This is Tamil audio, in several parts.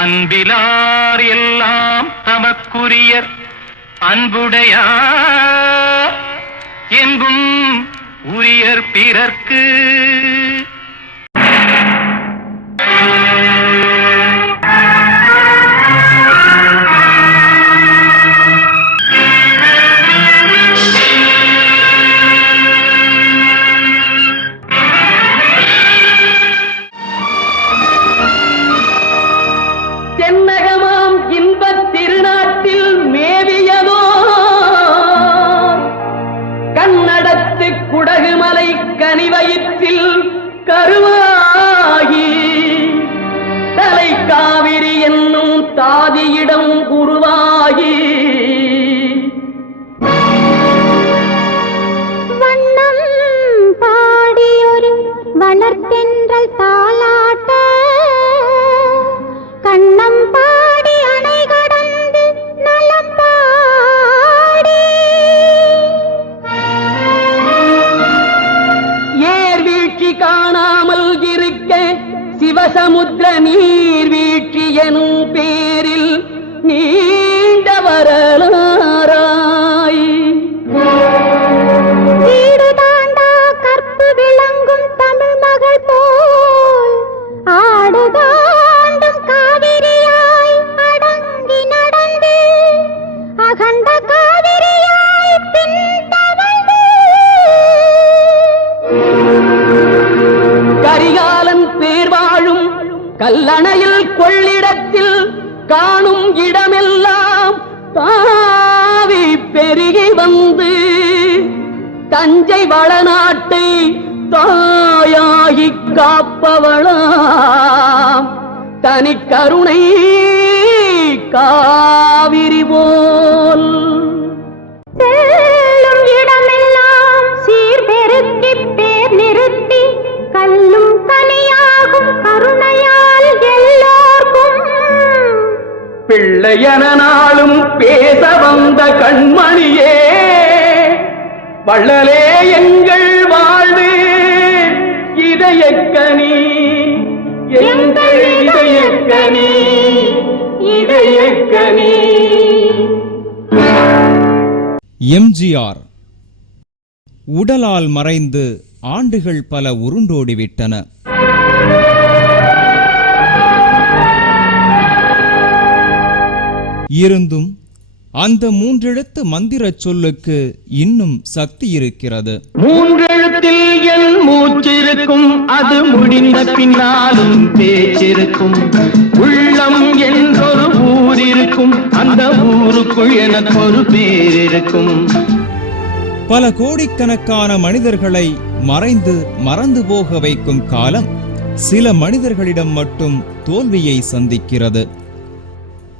அன்பிலார் எல்லாம் தமக்குரியர் அன்புடையார் என்பும் உரியர் பிறர்க்கு. தென்னகமாம் இன்பத் திருநாட்டில் மேவியதோ கன்னடத்து குடகுமலை கனிவயிற்றில் கருவாகி தலை காவிரி என்னும் தாதியிடம் உருவாகி வண்ணம் பாடியொரு வளர்த்தென்றல் தாலாட்ட கண்ணம் பாடி அணை கடந்து நலம் பாடி ஏர் வீழ்ச்சி காணாமல் இருக்க சிவசமுத்திர நீர் வீழ்ச்சி எனும் பேரில் நீண்ட வரலாறாய் வீடு தாண்டா கற்பு விளங்கும் தமிழ் மகள் போல் ஆடுதாண்டும் காவிரியாய் அடங்கி நடந்து அகண்ட காவிரியாய் பின் தவழ்ந்து கரிகாலன் பேர் வாழும் கல்லணையில் கொள்ளிடத்தில் காணும் இடமெல்லாம் தாவி பெருகி வந்து தஞ்சை வளநாட்டை தாயாகி காப்பவளாம் தனி கருணை காவிரி போல் செல்லும் இடமெல்லாம் சீர்பெருக்கி பேர் நிறுத்தி கல்லும் கனியாகும் கருணையால் எல்லோர்க்கும் பிள்ளையன நாளும் பேச வந்த கண்மணியே வள்ளலே எங்கள் வாழ்வு இதயக்கனி எங்கள் இதயக்கனி இதயக்கனி. எம்ஜிஆர் உடலால் மறைந்து ஆண்டுகள் பல உருண்டோடிவிட்டன. இருந்தும் அந்த மூன்றெழுத்து மந்திரச் சொல்லுக்கு இன்னும் சக்தி இருக்கிறது. மூன்றெழுத்தில் என் மூச்சிருக்கும், அது முடிந்த பின்னாலும் பேச்சிருக்கும். உள்ளம் என்றொரு ஊர் இருக்கும், அந்த ஊருக்குள் எனக்கு ஒரு பேர் இருக்கும். பல கோடிக்கணக்கான மனிதர்களை மறைந்து மறந்து போக வைக்கும் காலம் சில மனிதர்களிடம் மட்டும் தோல்வியை சந்திக்கிறது.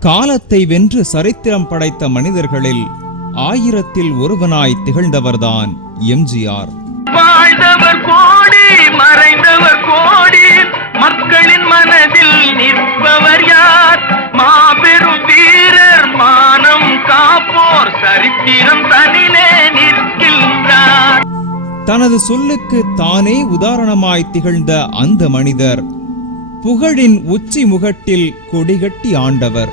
காலத்தை வென்று சரித்திரம் படைத்த மனிதர்களில் 1000ல் ஒருவனாய் திகழ்ந்தவர்தான் எம்ஜிஆர். வாழ்ந்தவர் கோடி மறைந்தவர் கோடி, மக்களின் மனதில் நிற்பவர் யார்? மாபெரும் வீரர், மானம் காப்போர், சரித்திரம் தனிலே நிற்கின்றார். தனது சொல்லுக்கு தானே உதாரணமாய் திகழ்ந்த அந்த மனிதர் புகழின் உச்சி முகட்டில் கொடிகட்டி ஆண்டவர்.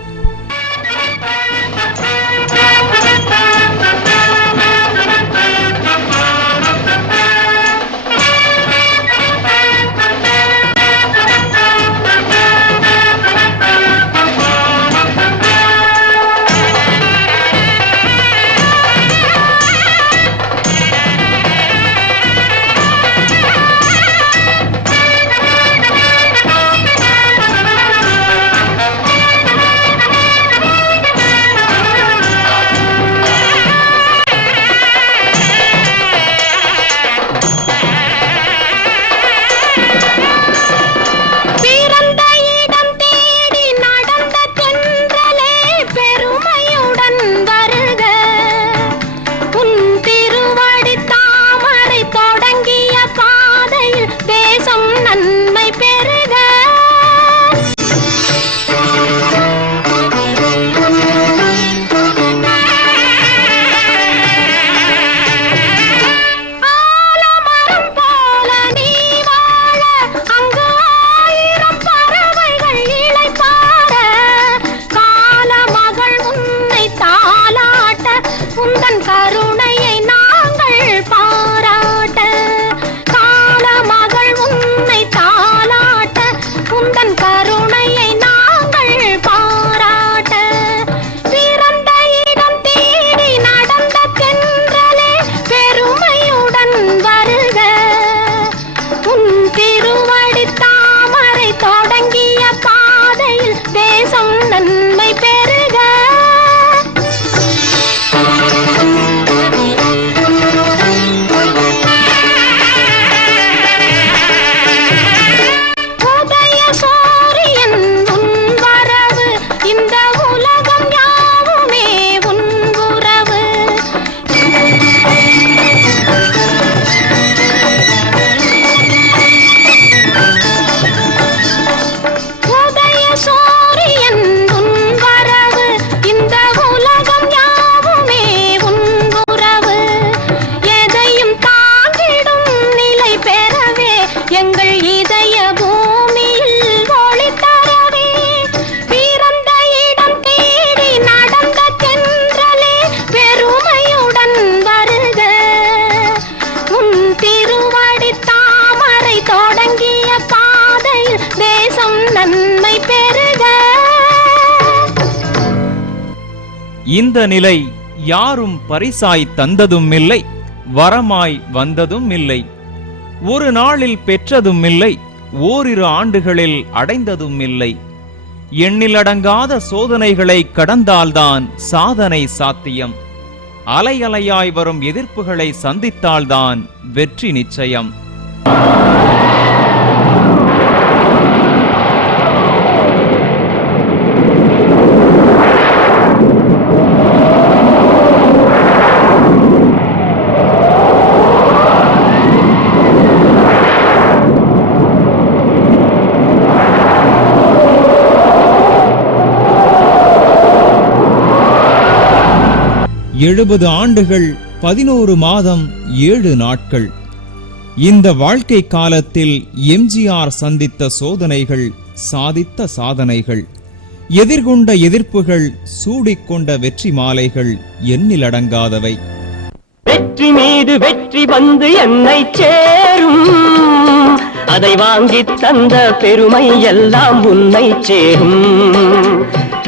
இந்த நிலை யாரும் பரிசாய் தந்ததும் இல்லை, வரமாய் வந்ததும் இல்லை, ஒரு நாளில் பெற்றதும் இல்லை, ஓரிரு ஆண்டுகளில் அடைந்ததும் இல்லை. எண்ணிலடங்காத சோதனைகளை கடந்தால்தான் சாதனை சாத்தியம். அலை அலையாய் வரும் எதிர்ப்புகளை சந்தித்தால்தான் வெற்றி நிச்சயம். எழுபது ஆண்டுகள் 11 மாதம் 7 நாட்கள். இந்த வாழ்க்கை காலத்தில் எம்ஜிஆர் சந்தித்த சோதனைகள், சாதித்த சாதனைகள், எதிர்கொண்ட எதிர்ப்புகள், சூடிக்கொண்ட வெற்றி மாலைகள் எண்ணிலடங்காதவை. வெற்றி மீது வெற்றி வந்து என்னை சேரும், அதை வாங்கி தந்த பெருமை எல்லாம் உன்னை சேரும்.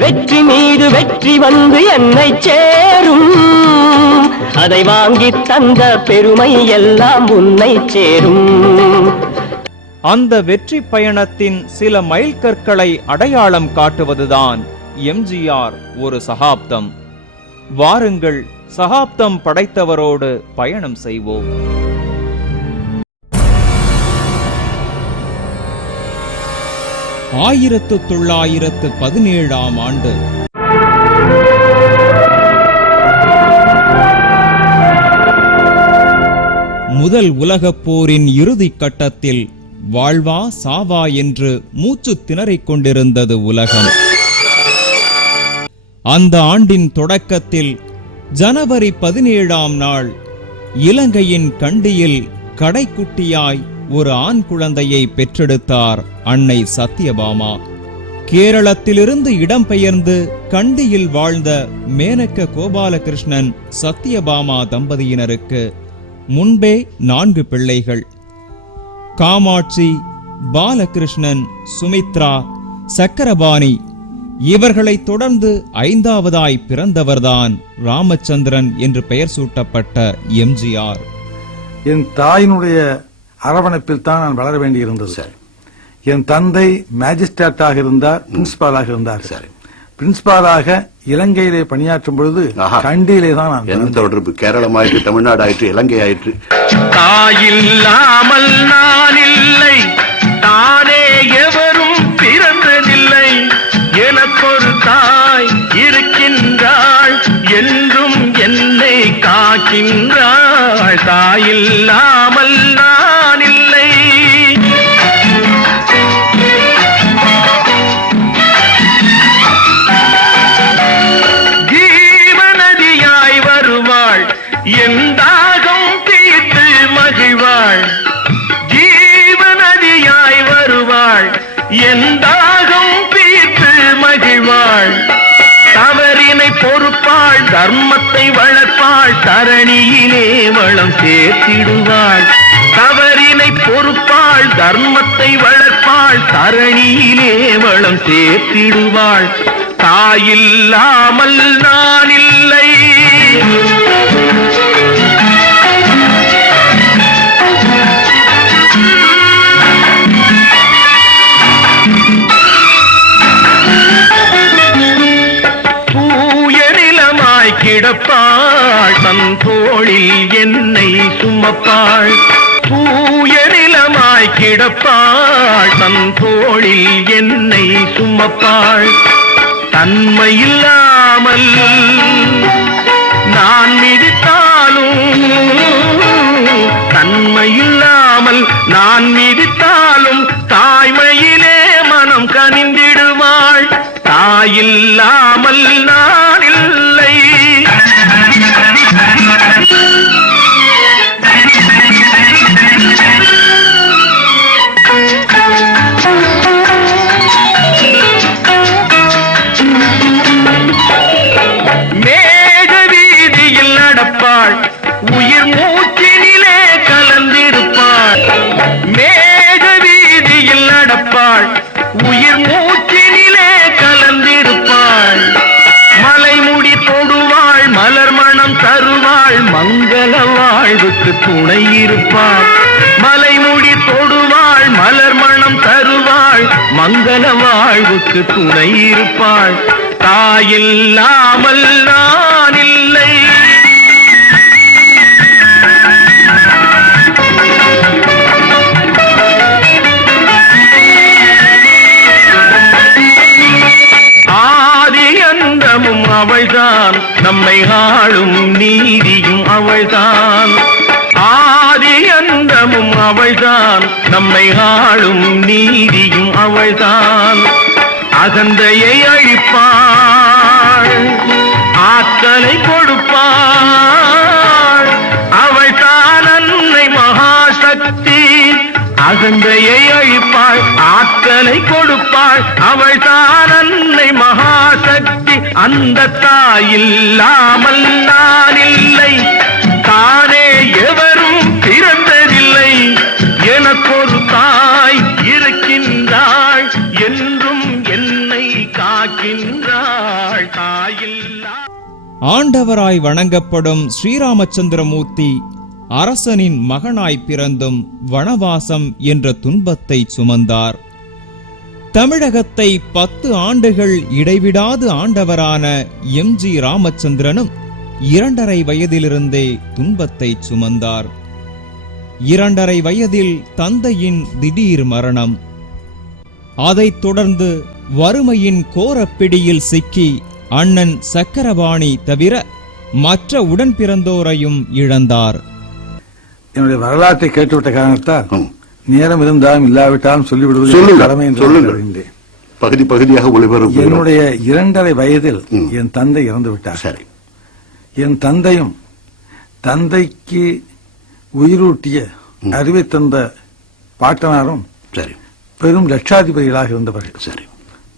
வெற்றி மீது வெற்றி வந்து என்னை சேரும், அதை வாங்கி தந்த பெருமை எல்லாம் உன்னை சேரும். அந்த வெற்றி பயணத்தின் சில மைல்கற்களை அடையாளம் காட்டுவதுதான் எம்ஜிஆர் ஒரு சகாப்தம். வாருங்கள், சகாப்தம் படைத்தவரோடு பயணம் செய்வோம். ஆயிரத்து 1917 ஆண்டு முதல் உலகப் போரின் இறுதிக் கட்டத்தில் வாழ்வா சாவா என்று மூச்சு திணறிக் கொண்டிருந்தது உலகம். அந்த ஆண்டின் தொடக்கத்தில் ஜனவரி 17ஆம் நாள் இலங்கையின் கண்டியில் கடைக்குட்டியாய் ஒரு ஆண் குழந்தையை பெற்றெடுத்தார் அன்னை சத்யபாமா. கேரளத்திலிருந்து இடம்பெயர்ந்து கண்டியில் வாழ்ந்த மேனக்க கோபாலகிருஷ்ணன் சத்யபாமா தம்பதியினருக்கு முன்பே 4 பிள்ளைகள். காமாட்சி, பாலகிருஷ்ணன், சுமித்ரா, சக்கரபாணி இவர்களைத் தொடர்ந்து 5ஆவதாய் பிறந்தவர்தான் ராமச்சந்திரன் என்று பெயர் சூட்டப்பட்ட எம்ஜிஆர். என் தாயினுடைய அரவணைப்பில் தான் நான் வளர வேண்டியிருந்தது. என் தந்தை மேஜிஸ்ட்ரேட்டாக இருந்தார், பிரின்சிபாலாக இருந்தார். பிரின்சிபாலாக இலங்கையிலே பணியாற்றும் பொழுது கண்டியிலே தான் நான். என்ன தொடர்பு? கேரளம் ஆயிற்று, தமிழ்நாடு ஆயிற்று, இலங்கை ஆயிற்று. தாயில்லாமல் நான் இல்லை, தானே எவரும் பிறந்ததில்லை. எனக்கொரு தாய் இருக்கின்றாள், என்றும் என்னை காக்கின்றாள். தாயில்லாமல் நான் இல்லை. ஜீவநதியாய் வருவாள், என் தாகம் தீர்த்து மகிழ்வாள். ஜீவநதியாய் வருவாள், என் தாகம் தீர்த்து மகிழ்வாள். தவறினை பொறுப்பாள், தர்மத்தை வளர்ப்பாள், தரணியிலே வளம் சேர்த்திடுவாள். தவறினை பொறுப்பாள், தர்மத்தை வளர்ப்பாள், தரணியிலே வளம் சேர்த்திடுவாள். தாயில்லாமல் நான் இல்லை. கிடப்பாள், தன் தோளில் என்னை சுமப்பாள். தூய நிலமாய் கிடப்பாள், தன் தோளில் என்னை சுமப்பாள். தன்மையில்லாமல் நான் மிதித்தாலும், தன்மையில்லாமல் நான் மிதித்தாலும் தாய்மையிலே மனம் கனிந்திடுவாள். தாயில்லாமல் நான் இல்லை. மேக வீதியில் நடப்பாள், உயிர் மூச்சினிலே கலந்திருப்பாள். மேக வீதியில் நடப்பாள், உயிர் மூச்சினிலே கலந்திருப்பாள். மங்கள வாழ்வுக்கு துணை இருப்பாள். மலைமுடி தொடுவாள், மலர் மணம் தருவாள், மங்கள வாழ்வுக்கு துணை இருப்பாள். தாயில்லாமல் நான் இல்லை. அவள்தான் நம்மை ஆளும் நீதியும் அவள்தான். ஆதி அந்தமும் அவள்தான் நம்மை ஆளும் நீதியும் அவள்தான். அகந்தையை அழிப்பாள், ஆற்றலை கொடுப்பாள். அவள்தான் அன்னை மகாசக்தி. அகந்தையை அழிப்பாள், ஆற்றலை கொடுப்பாள். அவள்தான் அன்னை மகாசக்தி. அந்த தாயில்லாமல் நான் இல்லை. தானே எவரும் பிறந்ததில்லை. எனக்கொரு தாய் இருக்கின்றாள், என்றும் என்னை காக்கின்றாள். தாயில்லா ஆண்டவராய் வணங்கப்படும் ஸ்ரீராமச்சந்திரமூர்த்தி அரசனின் மகனாய் பிறந்தும் வனவாசம் என்ற துன்பத்தை சுமந்தார். தமிழகத்தை 10 ஆண்டுகள் இடைவிடாது ஆண்டவரான எம்.ஜி. ராமச்சந்திரனும் 2½ வயதிலிருந்தே துன்பத்தை சுமந்தார். 2½ வயதில் தந்தையின் திடீர் மரணம். அதைத் தொடர்ந்து வறுமையின் கோரப்பிடியில் சிக்கி அண்ணன் சக்கரபாணி தவிர மற்ற உடன் பிறந்தோரையும் இழந்தார். என்னுடைய வரலாற்றை கேட்டுவிட்ட காரணத்தால் நேரம் இருந்தாலும் இல்லாவிட்டாலும் சொல்லிவிடுவது கடமை என்று அறிந்தேன். பகுதி பகுதியாக ஒளிபரப்பு. என்னுடைய 2½ வயதில் என் தந்தை இறந்து விட்டார். சரி. என் தந்தையும் தந்தைக்கு உயிரூட்டிய அறிவை தந்த பாட்டனாரும் சரி பெரும் லட்சாதிபதிகளாக இருந்தவர்கள். சரி.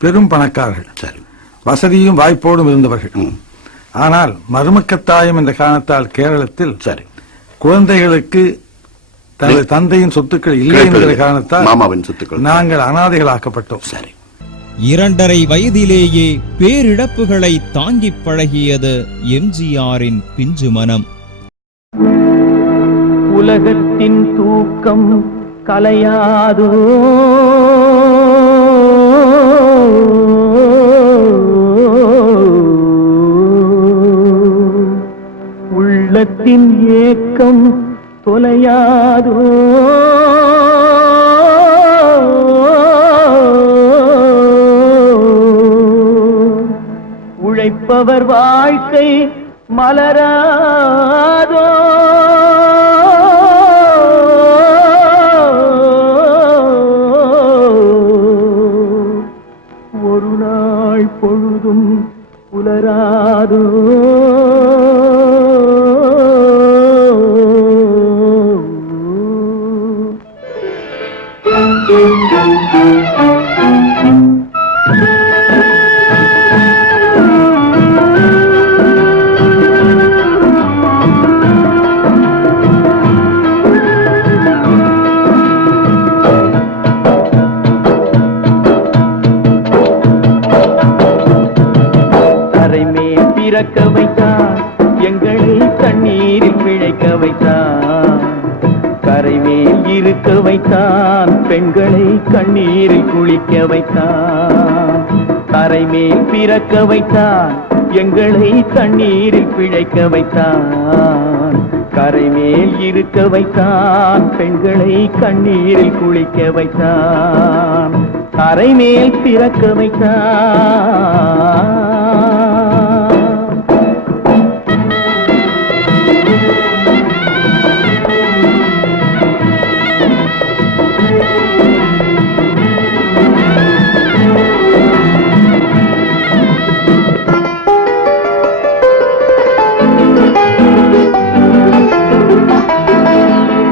பெரும் பணக்காரர்கள். சரி. வசதியும் வாய்ப்போடும் இருந்தவர்கள். ஆனால் மருமக்கத்தாயம் என்ற காரணத்தால் கேரளத்தில் சரி குழந்தைகளுக்கு தனது தந்தையின் சொத்துக்கள் இல்லை என்ற காரணத்தால் மாமாவின் சொத்துக்கள் நாங்கள் அனாதைகளாக்கப்பட்டோம். சரி. 2½ வயதிலேயே பேரிழப்புகளை தாங்கிப் பழகியது எம்.ஜி.ஆரின் பிஞ்சு மனம். உலகத்தின் தூக்கம் கலையாதோ, உள்ளத்தின் ஏக்கம் தொலையாதோ. உழைப்பவர் வாழ்க்கை மலராதோ. ஒரு நாள் பொழுதும் புலராதோ. பிறக்க வைத்தான், எங்களை தண்ணீரில் பிழைக்க வைத்தான். கரைமேல் இருக்க வைத்தான், பெண்களை கண்ணீரில் குளிக்க வைத்தான். கரைமேல் பிறக்க வைத்தான், எங்களை தண்ணீரில் பிழைக்க வைத்தான். கரைமேல் இருக்க வைத்தான், பெண்களை கண்ணீரில் குளிக்க வைத்தான். கரைமேல் பிறக்க வைத்தான்.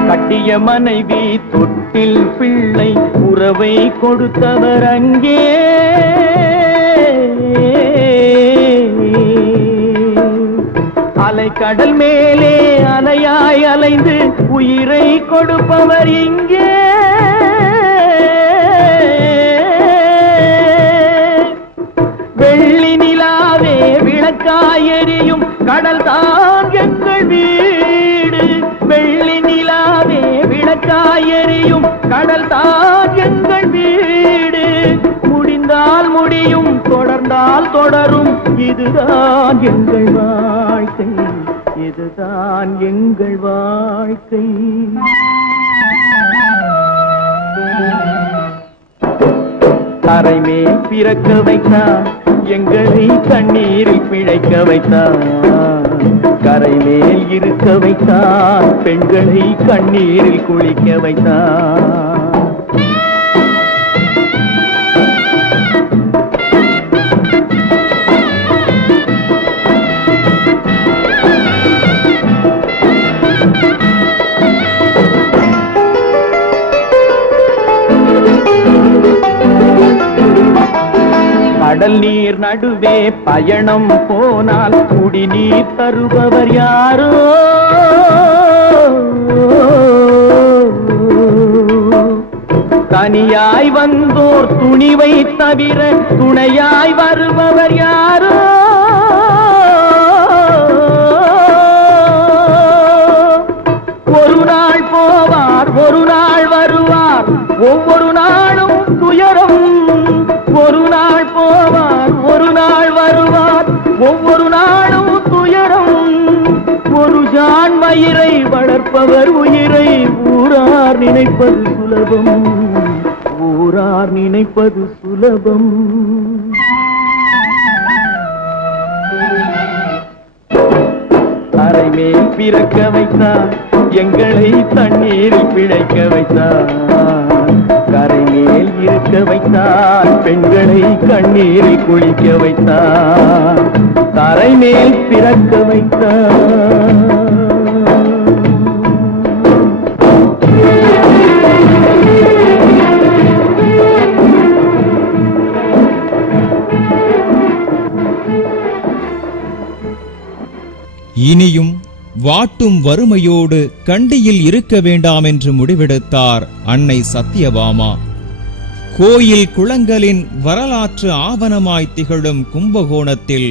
கட்டிய மனைவி தொட்டில் பிள்ளை உறவை கொடுத்தவர் அங்கே. அலை கடல் மேலே அலையாய் அலைந்து உயிரை கொடுப்பவர் இங்கே. வெள்ளி நிலாவே விளக்காய் எரியும் கடல் தான் எங்கள் வீடு. தொடரும். இதுதான் எங்கள் வாழ்க்கை, இதுதான் எங்கள் வாழ்க்கை. தரைமே பிறக்க வைத்தான், எங்களை கண்ணீரில் பிழைக்க வைத்தான். கரை மேல் இருக்க வைத்தான், பெண்களை கண்ணீரில் குளிக்க வைத்தான். கடல் நீர் நடுவே பயணம் போனால் குடிநீர் தருபவர் யாரோ? தனியாய் வந்தோர் துணிவை தவிர துணையாய் வருபவர் யாரோ? ஒரு நாள் போவார், ஒரு நாள் வருவார், ஒவ்வொரு நாளும் துயரம். ஒரு நாள் போவார், ஒரு நாள் வருவார், ஒவ்வொரு நாளும் துயரம். ஒரு ஜான் மயிரை வளர்ப்பவர் உயிரை ஊரார் நினைப்பது சுலபம், ஊரார் நினைப்பது சுலபம். அரை மேல் பிறக்க வைத்தார், எங்களை தண்ணீரில் பிழைக்க வைத்தார். கரை மேல் இருக்க வைத்தார், பெண்களை கண்ணீரில் குளிக்க வைத்தார். தரை மேல் பிறக்க வைத்தார். இனியும் வாட்டும் வறுமையோடு கண்டியில் இருக்க வேண்டாம் என்று முடிவெடுத்தார் அன்னை சத்யபாமா. கோயில் குளங்களின் வரலாற்று ஆவணமாய் திகழும் கும்பகோணத்தில்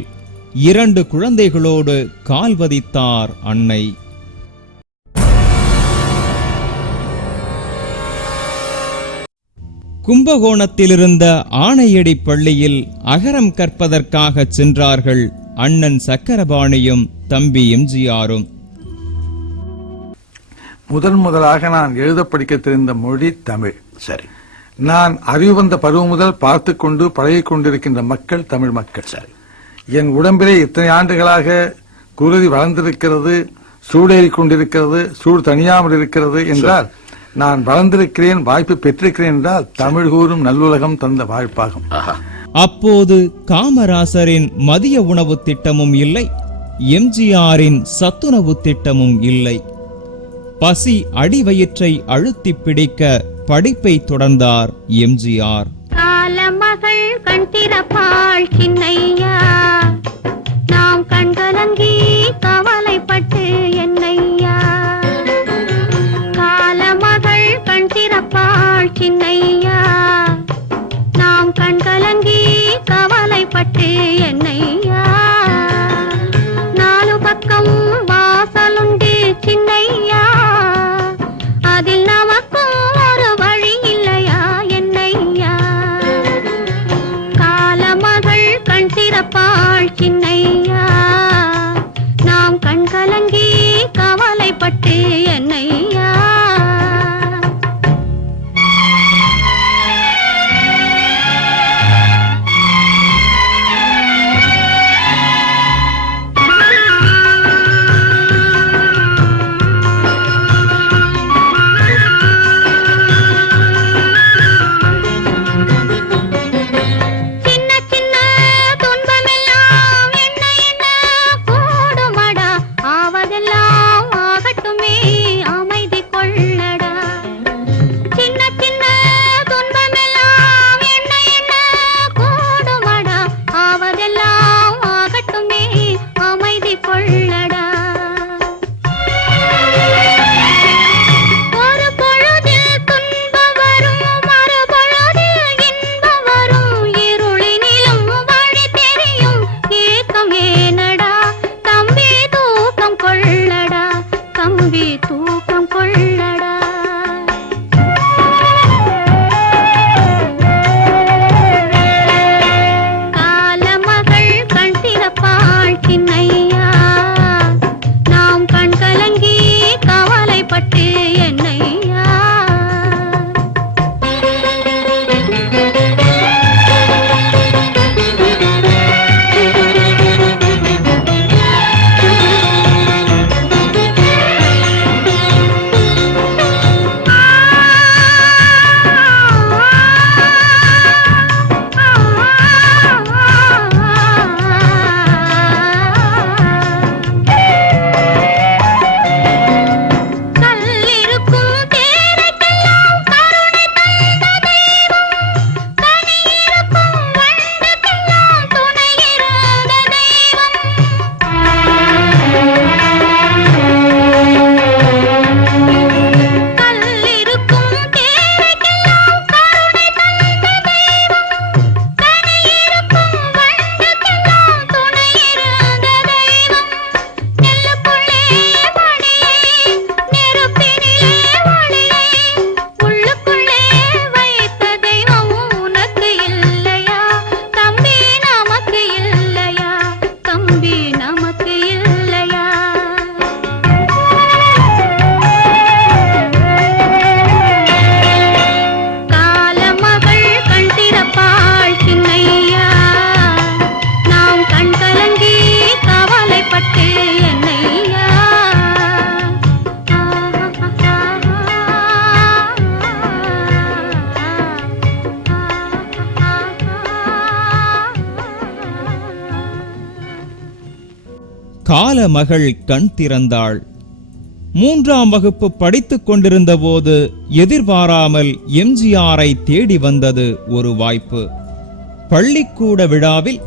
2 குழந்தைகளோடு கால் பதித்தார் அன்னை. கும்பகோணத்திலிருந்த ஆணையடி பள்ளியில் அகரம் கற்பதற்காக சென்றார்கள் அண்ணன் சக்கரபாணியும் தம்பி எம்ஜிஆரும். முதலாக நான் எழுத படிக்க தெரிந்த மொழி தமிழ். சரி. நான் அறிவு வந்த பருவம் முதல் பார்த்து கொண்டு பழகிக் கொண்டிருக்கின்ற மக்கள் தமிழ் மக்கள். சரி. என் உடம்பிலே இத்தனை ஆண்டுகளாக குருதி வளர்ந்திருக்கிறது, சூடேறிக் கொண்டிருக்கிறது, சூடு தனியாமல் இருக்கிறது என்றால் நான் வளர்ந்திருக்கிறேன், வாய்ப்பு பெற்றிருக்கிறேன் என்றால் தமிழ் கூறும் நல்லுலகம் தந்த வாய்ப்பாகும். அப்போது காமராசரின் மதிய உணவு திட்டமும் இல்லை, எம்ஜிஆரின் சத்துணவு திட்டமும் இல்லை. பசி அடிவயிற்றை அழுத்தி பிடிக்க படிப்பை தொடர்ந்தார் எம்ஜிஆர். காலமகள் கண் திறப்பாள் சின்னையா, நாம் கண்கலங்கி கவலைப்பட்டு என்னையா. காலமகள் கண் திறப்பாள் சின்னையா, நாம் கண்கலங்கி கவலைப்பட்டு என்னையா. 4 பக்கம் வாசலுண்டு சின்னையா, அதில் நமக்கும் ஒரு வழி இல்லையா என்னையா. காலமகள் கண் திறப்பாள் சின்னையா, நாம் கண்கலங்கி கவலைப்பட்டு என்னையா. சின்ன சின்ன துன்பமெல்லாம் காலமகள் கண் திறந்தாள். 3ஆம் வகுப்பு படித்துக் கொண்டிருந்த போது எதிர்பாராமல் எம்ஜிஆரை தேடி வந்தது ஒரு வாய்ப்பு. பள்ளிக்கூட விழாவில்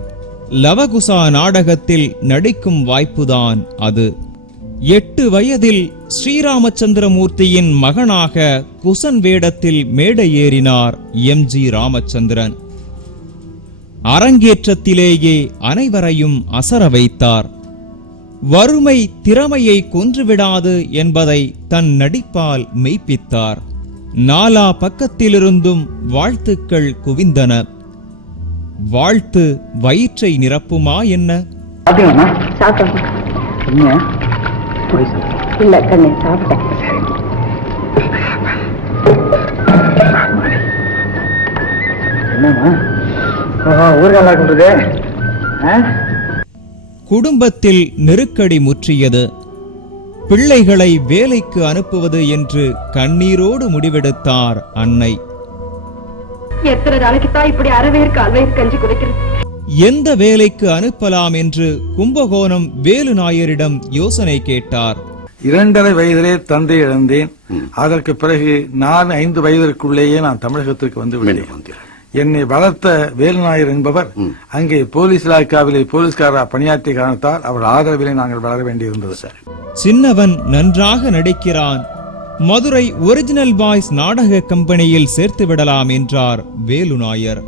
லவகுசா நாடகத்தில் நடிக்கும் வாய்ப்புதான் அது. 8 வயதில் ஸ்ரீராமச்சந்திரமூர்த்தியின் மகனாக குசன் வேடத்தில் மேடை ஏறினார் எம்.ஜி. ராமச்சந்திரன். அரங்கேற்றத்திலேயே அனைவரையும் அசர வைத்தார். வறுமை திறமையை கொன்றுவிடாது என்பதை தன் நடிப்பால் மெய்ப்பித்தார். நாலா பக்கத்திலிருந்தும் வாழ்த்துக்கள் குவிந்தன. வாழ்த்து வயிற்றை நிரப்புமா என்ன? இல்ல கண்ணே, சாப்பிட்டேன். என்னம்மா ஊர்காலா கொண்டது? குடும்பத்தில் நெருக்கடி முற்றியது. பிள்ளைகளை வேலைக்கு அனுப்புவது என்று கண்ணீரோடு முடிவெடுத்தார் அன்னை. எத்தனை நாளைக்கு தான் இப்படி அறவேற்கு அல்வயிறு கஞ்சி குடிக்கிறது? எந்த வேலைக்கு அனுப்பலாம் என்று கும்பகோணம் வேலு நாயரிடம் யோசனை கேட்டார். 2½ வயதிலே தந்தை இழந்தேன். அதற்கு பிறகு 4-5 வயதிற்குள்ளேயே நான் தமிழகத்திற்கு வந்து விட்டேன். என்னை வளர்த்த வேலுநாயர் என்பவர் அங்கே போலீஸ் இலாக்காவிலே போலீஸ்காரர் பணியாற்றிய காரணத்தால் அவர் ஆதரவிலே நாங்கள் வளர வேண்டியிருந்தது. சார், சின்னவன் நன்றாக நடிக்கிறான், மதுரை ஒரிஜினல் பாய்ஸ் நாடக கம்பெனியில் சேர்த்து விடலாம் என்றார் வேலுநாயர்.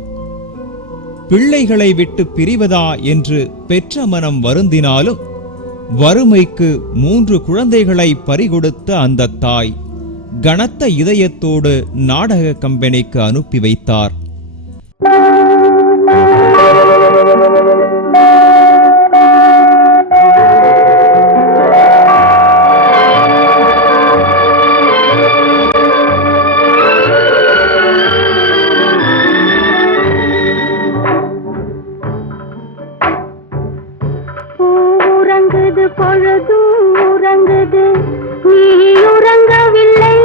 பிள்ளைகளை விட்டு பிரிவதா என்று பெற்ற மனம் வருந்தினாலும் வறுமைக்கு 3 குழந்தைகளை பறிகொடுத்த அந்த தாய் கனத்த இதயத்தோடு நாடக கம்பெனிக்கு அனுப்பி வைத்தார். பொழுதுறங்குது, நீ உறங்கவில்லை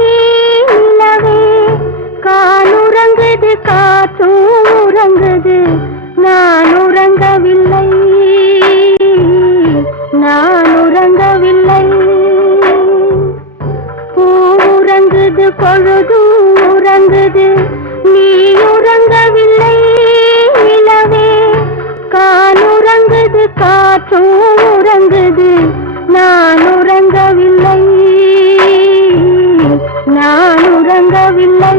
நிலவே. காலுறங்குது, காற்றும் உறங்குது, நான் உறங்கவில்லை, நான் உறங்கவில்லை. பூ உறங்குது, பொழுது உறங்குது, நீ உறங்கவில்லை நிலவே. காலுறங்குது, காற்றும் உறங்குது, நான் உறங்கவில்லை, நான் உறங்கவில்லை.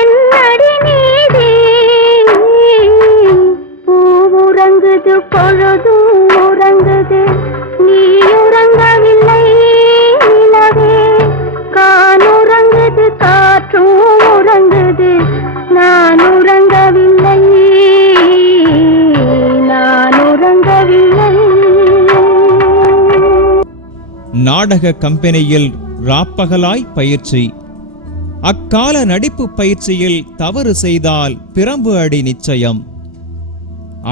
என்னடி நீதி நாடக கம்பெனியில் ராப்பகலாய் பயிற்சி. அக்கால நடிப்பு பயிற்சியில் தவறு செய்தால் பிரம்பு அடி நிச்சயம்.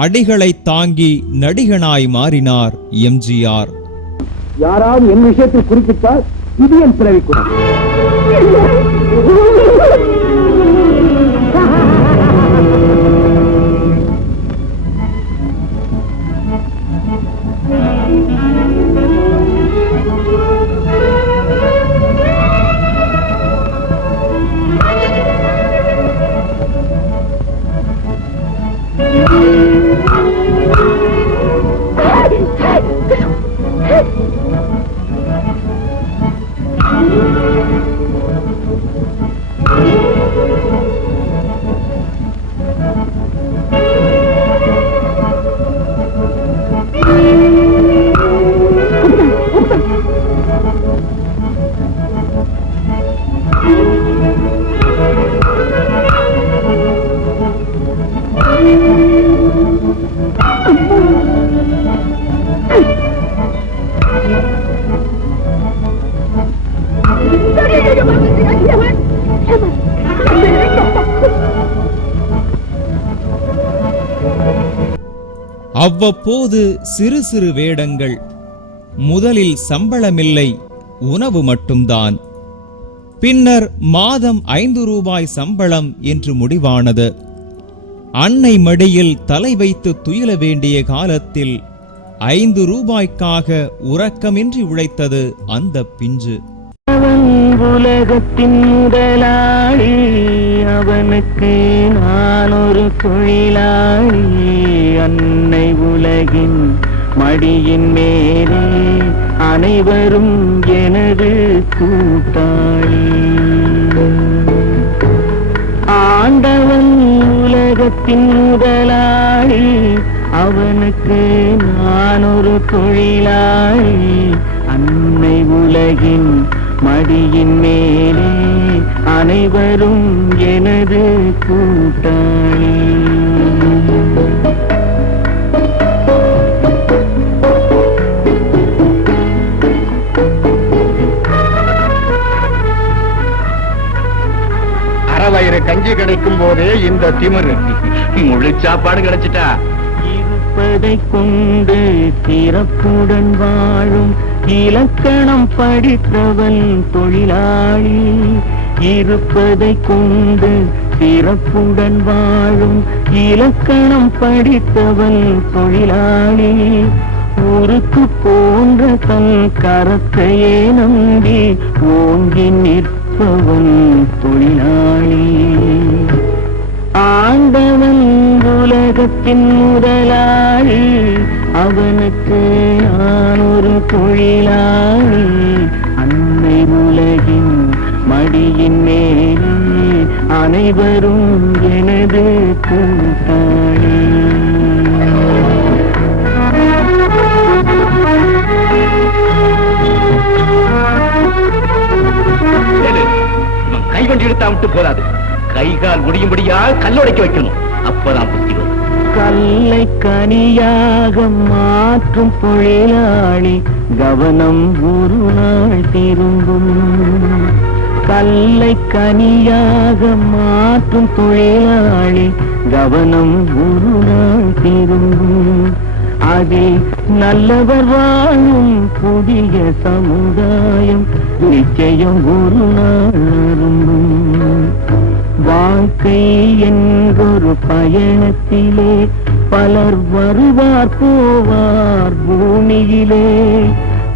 அடிகளை தாங்கி நடிகனாய் மாறினார் எம்ஜிஆர். யாராவது என் விஷயத்தில் குறிப்பிட்டால் இது என் பிறவிக்குணம். அவ்வப்போது சிறு சிறு வேடங்கள். முதலில் சம்பளமில்லை, உணவு மட்டும்தான். பின்னர் மாதம் 5 ரூபாய் சம்பளம் என்று முடிவானது. அன்னை மடியில் தலை வைத்து துயில வேண்டிய காலத்தில் 5 ரூபாய்க்காக உறக்கமின்றி உழைத்தது அந்த பிஞ்சு. உலகத்தின் முதலாளி, அவனுக்கு நான் ஒரு தொழிலாளி. அன்னை உலகின் மடியின் மேலே அனைவரும் எனது கூட்டாளி. ஆண்டவன் உலகத்தின் முதலாளி, அவனுக்கு நான் ஒரு தொழிலாளி. அன்னை உலகின் மடியின் மேலே அனைவரும் எனது கூட்டாளி. அறவயிறு கஞ்சி கிடைக்கும் போதே இந்த திமிரு, முழு சாப்பாடு கிடைச்சிட்டா. இருப்பதை கொண்டு சிறப்புடன் வாழும் இலக்கணம் படித்தவன் தொழிலாளி. இருப்பதை கொண்டு சிறப்புடன் வாழும் இலக்கணம் படித்தவன் தொழிலாளி. ஊருக்கு போன்ற தன் கரத்தையே நம்பி ஓங்கி நிற்பவன் தொழிலாளி. ஆண்டவன் உலகத்தின் முதலாளி, அவனுக்கு நான் ஒரு தொழிலாளி. அன்னை உலகின் மடியின் மேலே அனைவரும் எனது கூட்டாளி. கை கொண்டு இழுத்தா விட்டு போதாது, கை கால் முடியும்படியா கல்லுடைக்க வைக்கணும். அப்பதான் புத்தி வரும். கல்லை கனியாக மாற்றும் தொழிலாளி, கவனம் ஒரு நாள் திரும்பும். கல்லை கனியாக மாற்றும் தொழிலாளி, கவனம் ஒரு நாள் திரும்பும். அதில் நல்லவர் வாழும் புதிய சமுதாயம் நிச்சயம் ஒரு நாள் அரும்பும். வாழ்க்கை என்கொரு பயணத்திலே பலர் வருவார் போவார் பூமியிலே.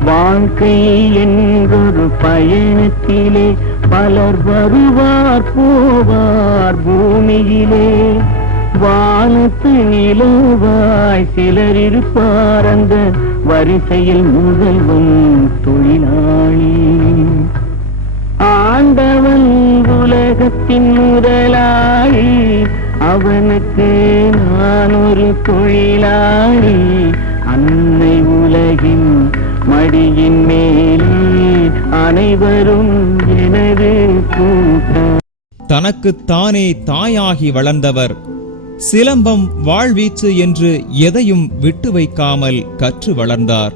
வாழ்க்கை என்கொரு பயணத்திலே பலர் வருவார் போவார் பூமியிலே. வானத்து நிலவாய் சிலர் இருப்பார் அந்த வரிசையில் முதல்வன் தொழிலாளி. ஆண்டவன் உலகத்தின் முதலாளி, அவனுக்கு நான் ஒரு தொழிலாளி. அன்னை உலகின் மடியின் மேலே அனைவரும் எனது கூட்டம். தனக்குத்தானே தாயாகி வளர்ந்தவர் சிலம்பம், வாழ்வீச்சு என்று எதையும் விட்டு வைக்காமல் கற்று வளர்ந்தார்.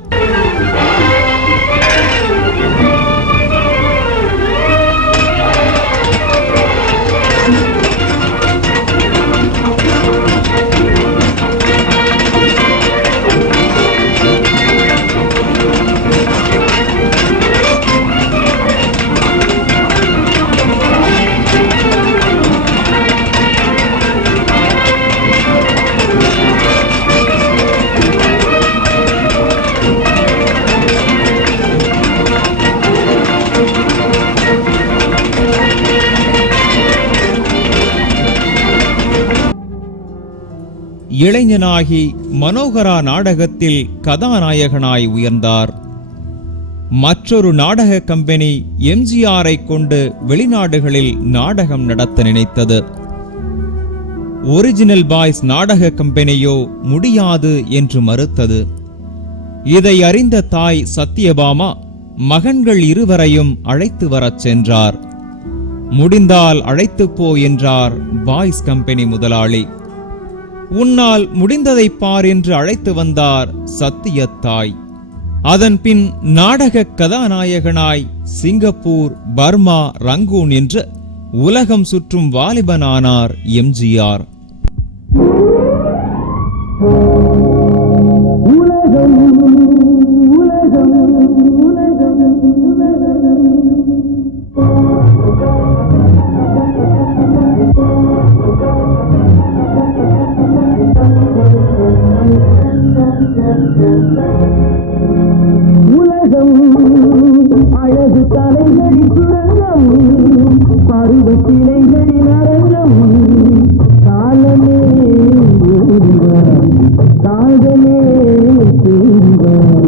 இளைஞனாகி மனோகரா நாடகத்தில் கதாநாயகனாய் உயர்ந்தார். மற்றொரு நாடக கம்பெனி எம்ஜிஆரை கொண்டு வெளிநாடுகளில் நாடகம் நடத்த நினைத்தது. ஒரிஜினல் பாய்ஸ் நாடக கம்பெனியோ முடியாது என்று மறுத்தது. இதை அறிந்த தாய் சத்யபாமா மகன்கள் இருவரையும் அழைத்து வரச் சென்றார். முடிந்தால் அழைத்துப் போ என்றார் பாய்ஸ் கம்பெனி முதலாளி. உன்னால் முடிந்ததைப் பார் என்று அழைத்து வந்தார் சத்தியத்தாய். அதன் பின் நாடக கதாநாயகனாய் சிங்கப்பூர், பர்மா, ரங்கூன் என்று உலகம் சுற்றும் வாலிபனானார் எம்ஜிஆர். அழகு கலைகளின் சுரங்கம், பருவத்திலைகளின் அரங்கம், காலமே ஓடிவார், காதலே தேடிவார்.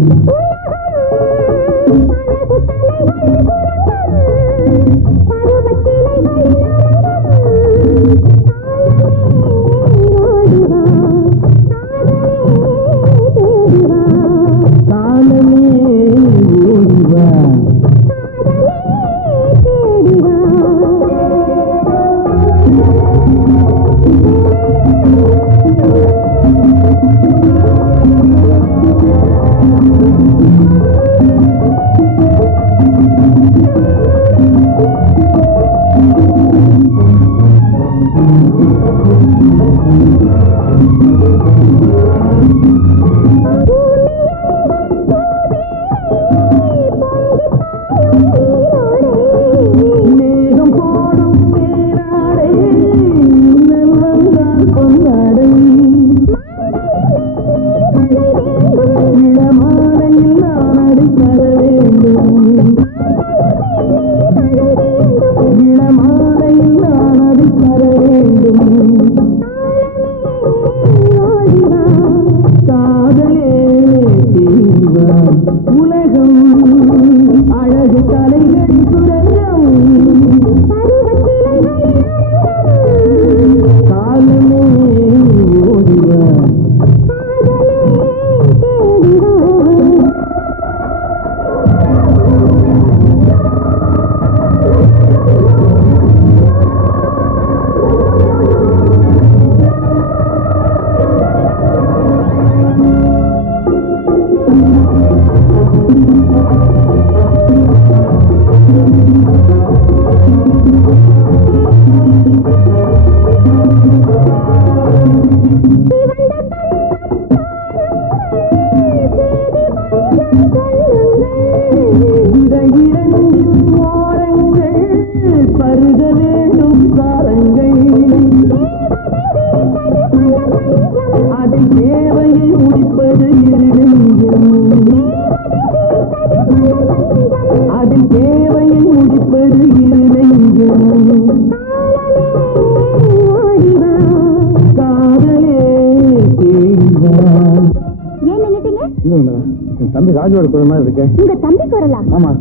தம்பி ராஜுவோட குரல் மாதிரி இருக்கு. உங்க தம்பி குரலா? ஆமா.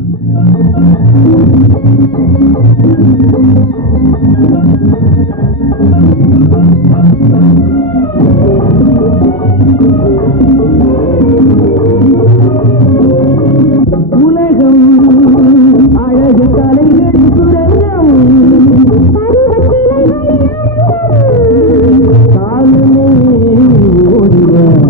உலகம் அழகு கலைகளின் சுரங்கம், காலமே ஓடிவார்.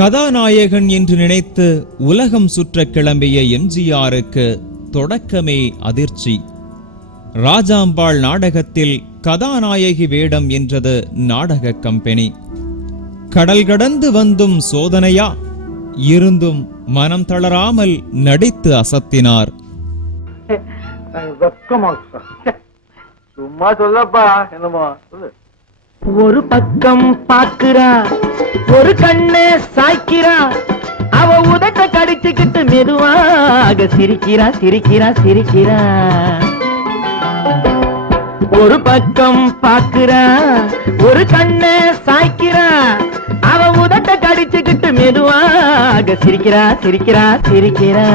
கதாநாயகன் என்று நினைத்து உலகம் சுற்ற கிளம்பிய எம்ஜிஆருக்கு தொடக்கமே அதிர்ச்சி. ராஜாம்பாள் நாடகத்தில் கதாநாயகி வேடம் என்றது நாடக கம்பெனி. கடல் கடந்து வந்தும் சோதனையா இருந்தும் மனம் தளராமல் நடித்து அசத்தினார். சும்மா சொல்லப்பா, என்னமோ ஒரு பக்கம் பாக்குறா, ஒரு கண்ணு சாய்க்கிறா, அவ உதட்ட கடிச்சுக்கிட்டு மெதுவாக சிரிக்கிறா சிரிக்கிறா சிரிக்கிறா. ஒரு பக்கம் பாக்குறா, ஒரு கண்ணு சாய்க்கிறா, அவ உதட்ட கடிச்சுக்கிட்டு மெதுவாக சிரிக்கிறா சிரிக்கிறா சிரிக்கிறா.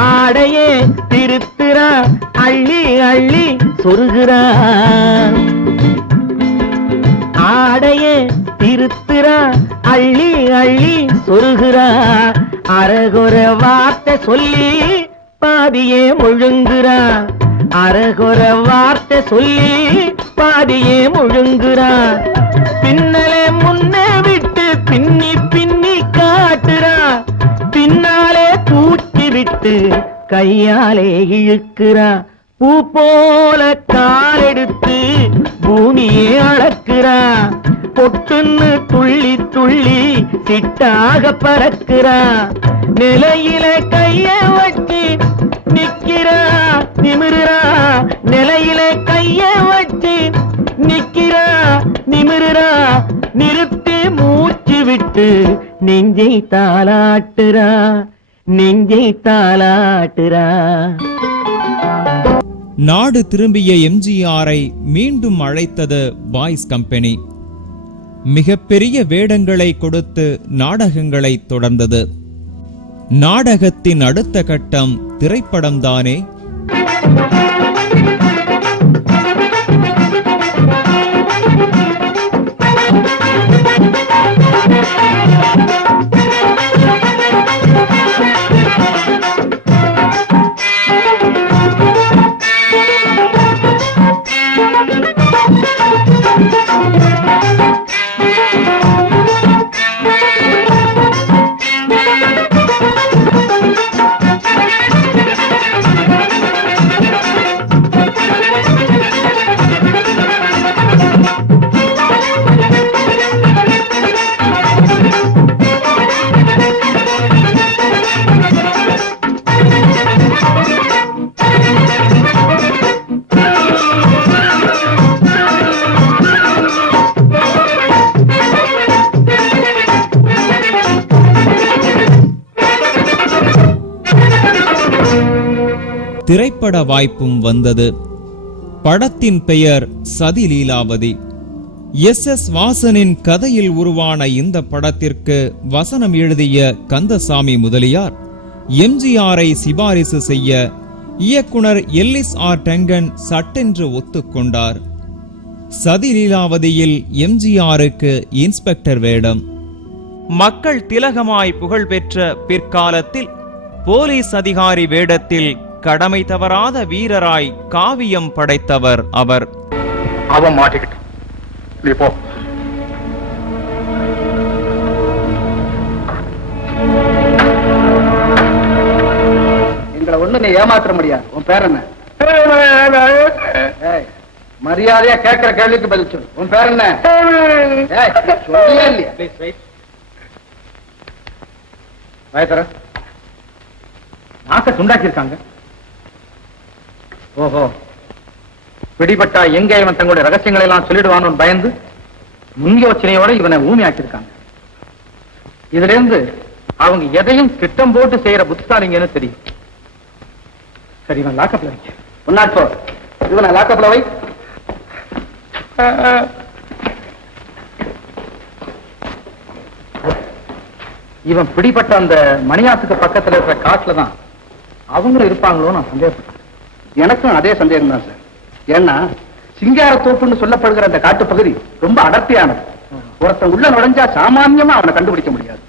ஆடையே திருத்துறா, அள்ளி அள்ளி சொருகிறா. ஆடையே திருத்துறா, அள்ளி அள்ளி சொருகிறா. அரகுற வார்த்தை சொல்லி பாதியே முழுங்குறா. அரகுற வார்த்தை சொல்லி பாதியே முழுங்குறா. பின்னலே முன்னே விட்டு பின்னி பின்னி காட்டுறா. பின்னாலே தூக்கி விட்டு கையாலே இழுக்கிறா. பூ போல காலெடுத்து பூமியே அளக்கிறா. பொட்டுன்னு துள்ளி துள்ளி சிட்டாக பறக்கிறா. நிலையில கைய வச்சு நிக்கிறா நிமிருறா. நிலையில கைய வச்சு நிக்கிறா நிமிருறா. நிறுத்தி மூச்சு விட்டு நெஞ்சை தாலாட்டுறா நெஞ்சை தாலாட்டுறா. நாடு திரும்பிய எம்ஜிஆரை மீண்டும் அழைத்தது பாய்ஸ் கம்பெனி. மிகப்பெரிய வேடங்களை கொடுத்து நாடகங்களை தொடர்ந்தது. நாடகத்தின் அடுத்த கட்டம் திரைப்படம்தானே. திரைப்பட வாய்ப்பும் வந்தது. படத்தின் பெயர் சதி லீலாவதி. எஸ். வாசனின் கதையில் உருவான இந்த படத்திற்கு வசனம் எழுதிய கந்தசாமி முதலியார் எம்ஜிஆரை சிபாரிசு செய்ய இயக்குனர் எல்லிஸ் ஆர் டங்கன் சட்டென்று ஒத்துக்கொண்டார். சதி லீலாவதியில் எம்ஜிஆருக்கு இன்ஸ்பெக்டர் வேடம். மக்கள் திலகமாய் புகழ்பெற்ற பிற்காலத்தில் போலீஸ் அதிகாரி வேடத்தில் கடமை தவறாத வீரராய் காவியம் படைத்தவர் அவர். அவன் மாட்டிக்கிட்டு நீ போ. எங்களை ஒண்ணு நீ ஏமாற்ற முடியாது. உன் பேர் என்ன? மரியாதையா கேட்கிற கேள்விக்கு பதில் சொல்லு. உன் பேர் என்ன? சொல்லியே இல்லையா? வயசர நாக்க துண்டாக்கி இருக்காங்க. ஓஹோ, பிடிபட்டா எங்க இவன் தங்களுடைய ரகசியங்களை எல்லாம் சொல்லிடுவானு பயந்து முன்யோசனையோட இவனை ஊமையாக்கியிருக்காங்க. இதுல இருந்து அவங்க எதையும் திட்டம் போட்டு செய்யற புத்திசாலிங்கன்னு தெரியும். சரி, இவன் லாக்கப்ல வைக்க. உன்னாட்போ இவனை லாக்கப்ல வை. இவன் பிடிபட்ட அந்த மணியாசுக்கு பக்கத்துல இருக்கிற காட்டுல தான் அவங்களும் இருப்பாங்களோ நான் சந்தேகப்பட்டேன். எனக்கும் அதே சந்தேகம் தான் சார். ஏன்னா சிங்காரத்தோப்புன்னு சொல்லப்படுகிற அந்த காட்டு பகுதி ரொம்ப அடர்த்தியானது. ஒருத்தன் உள்ள நுழைஞ்சா சாமான்யமா அவனை கண்டுபிடிக்க முடியாது.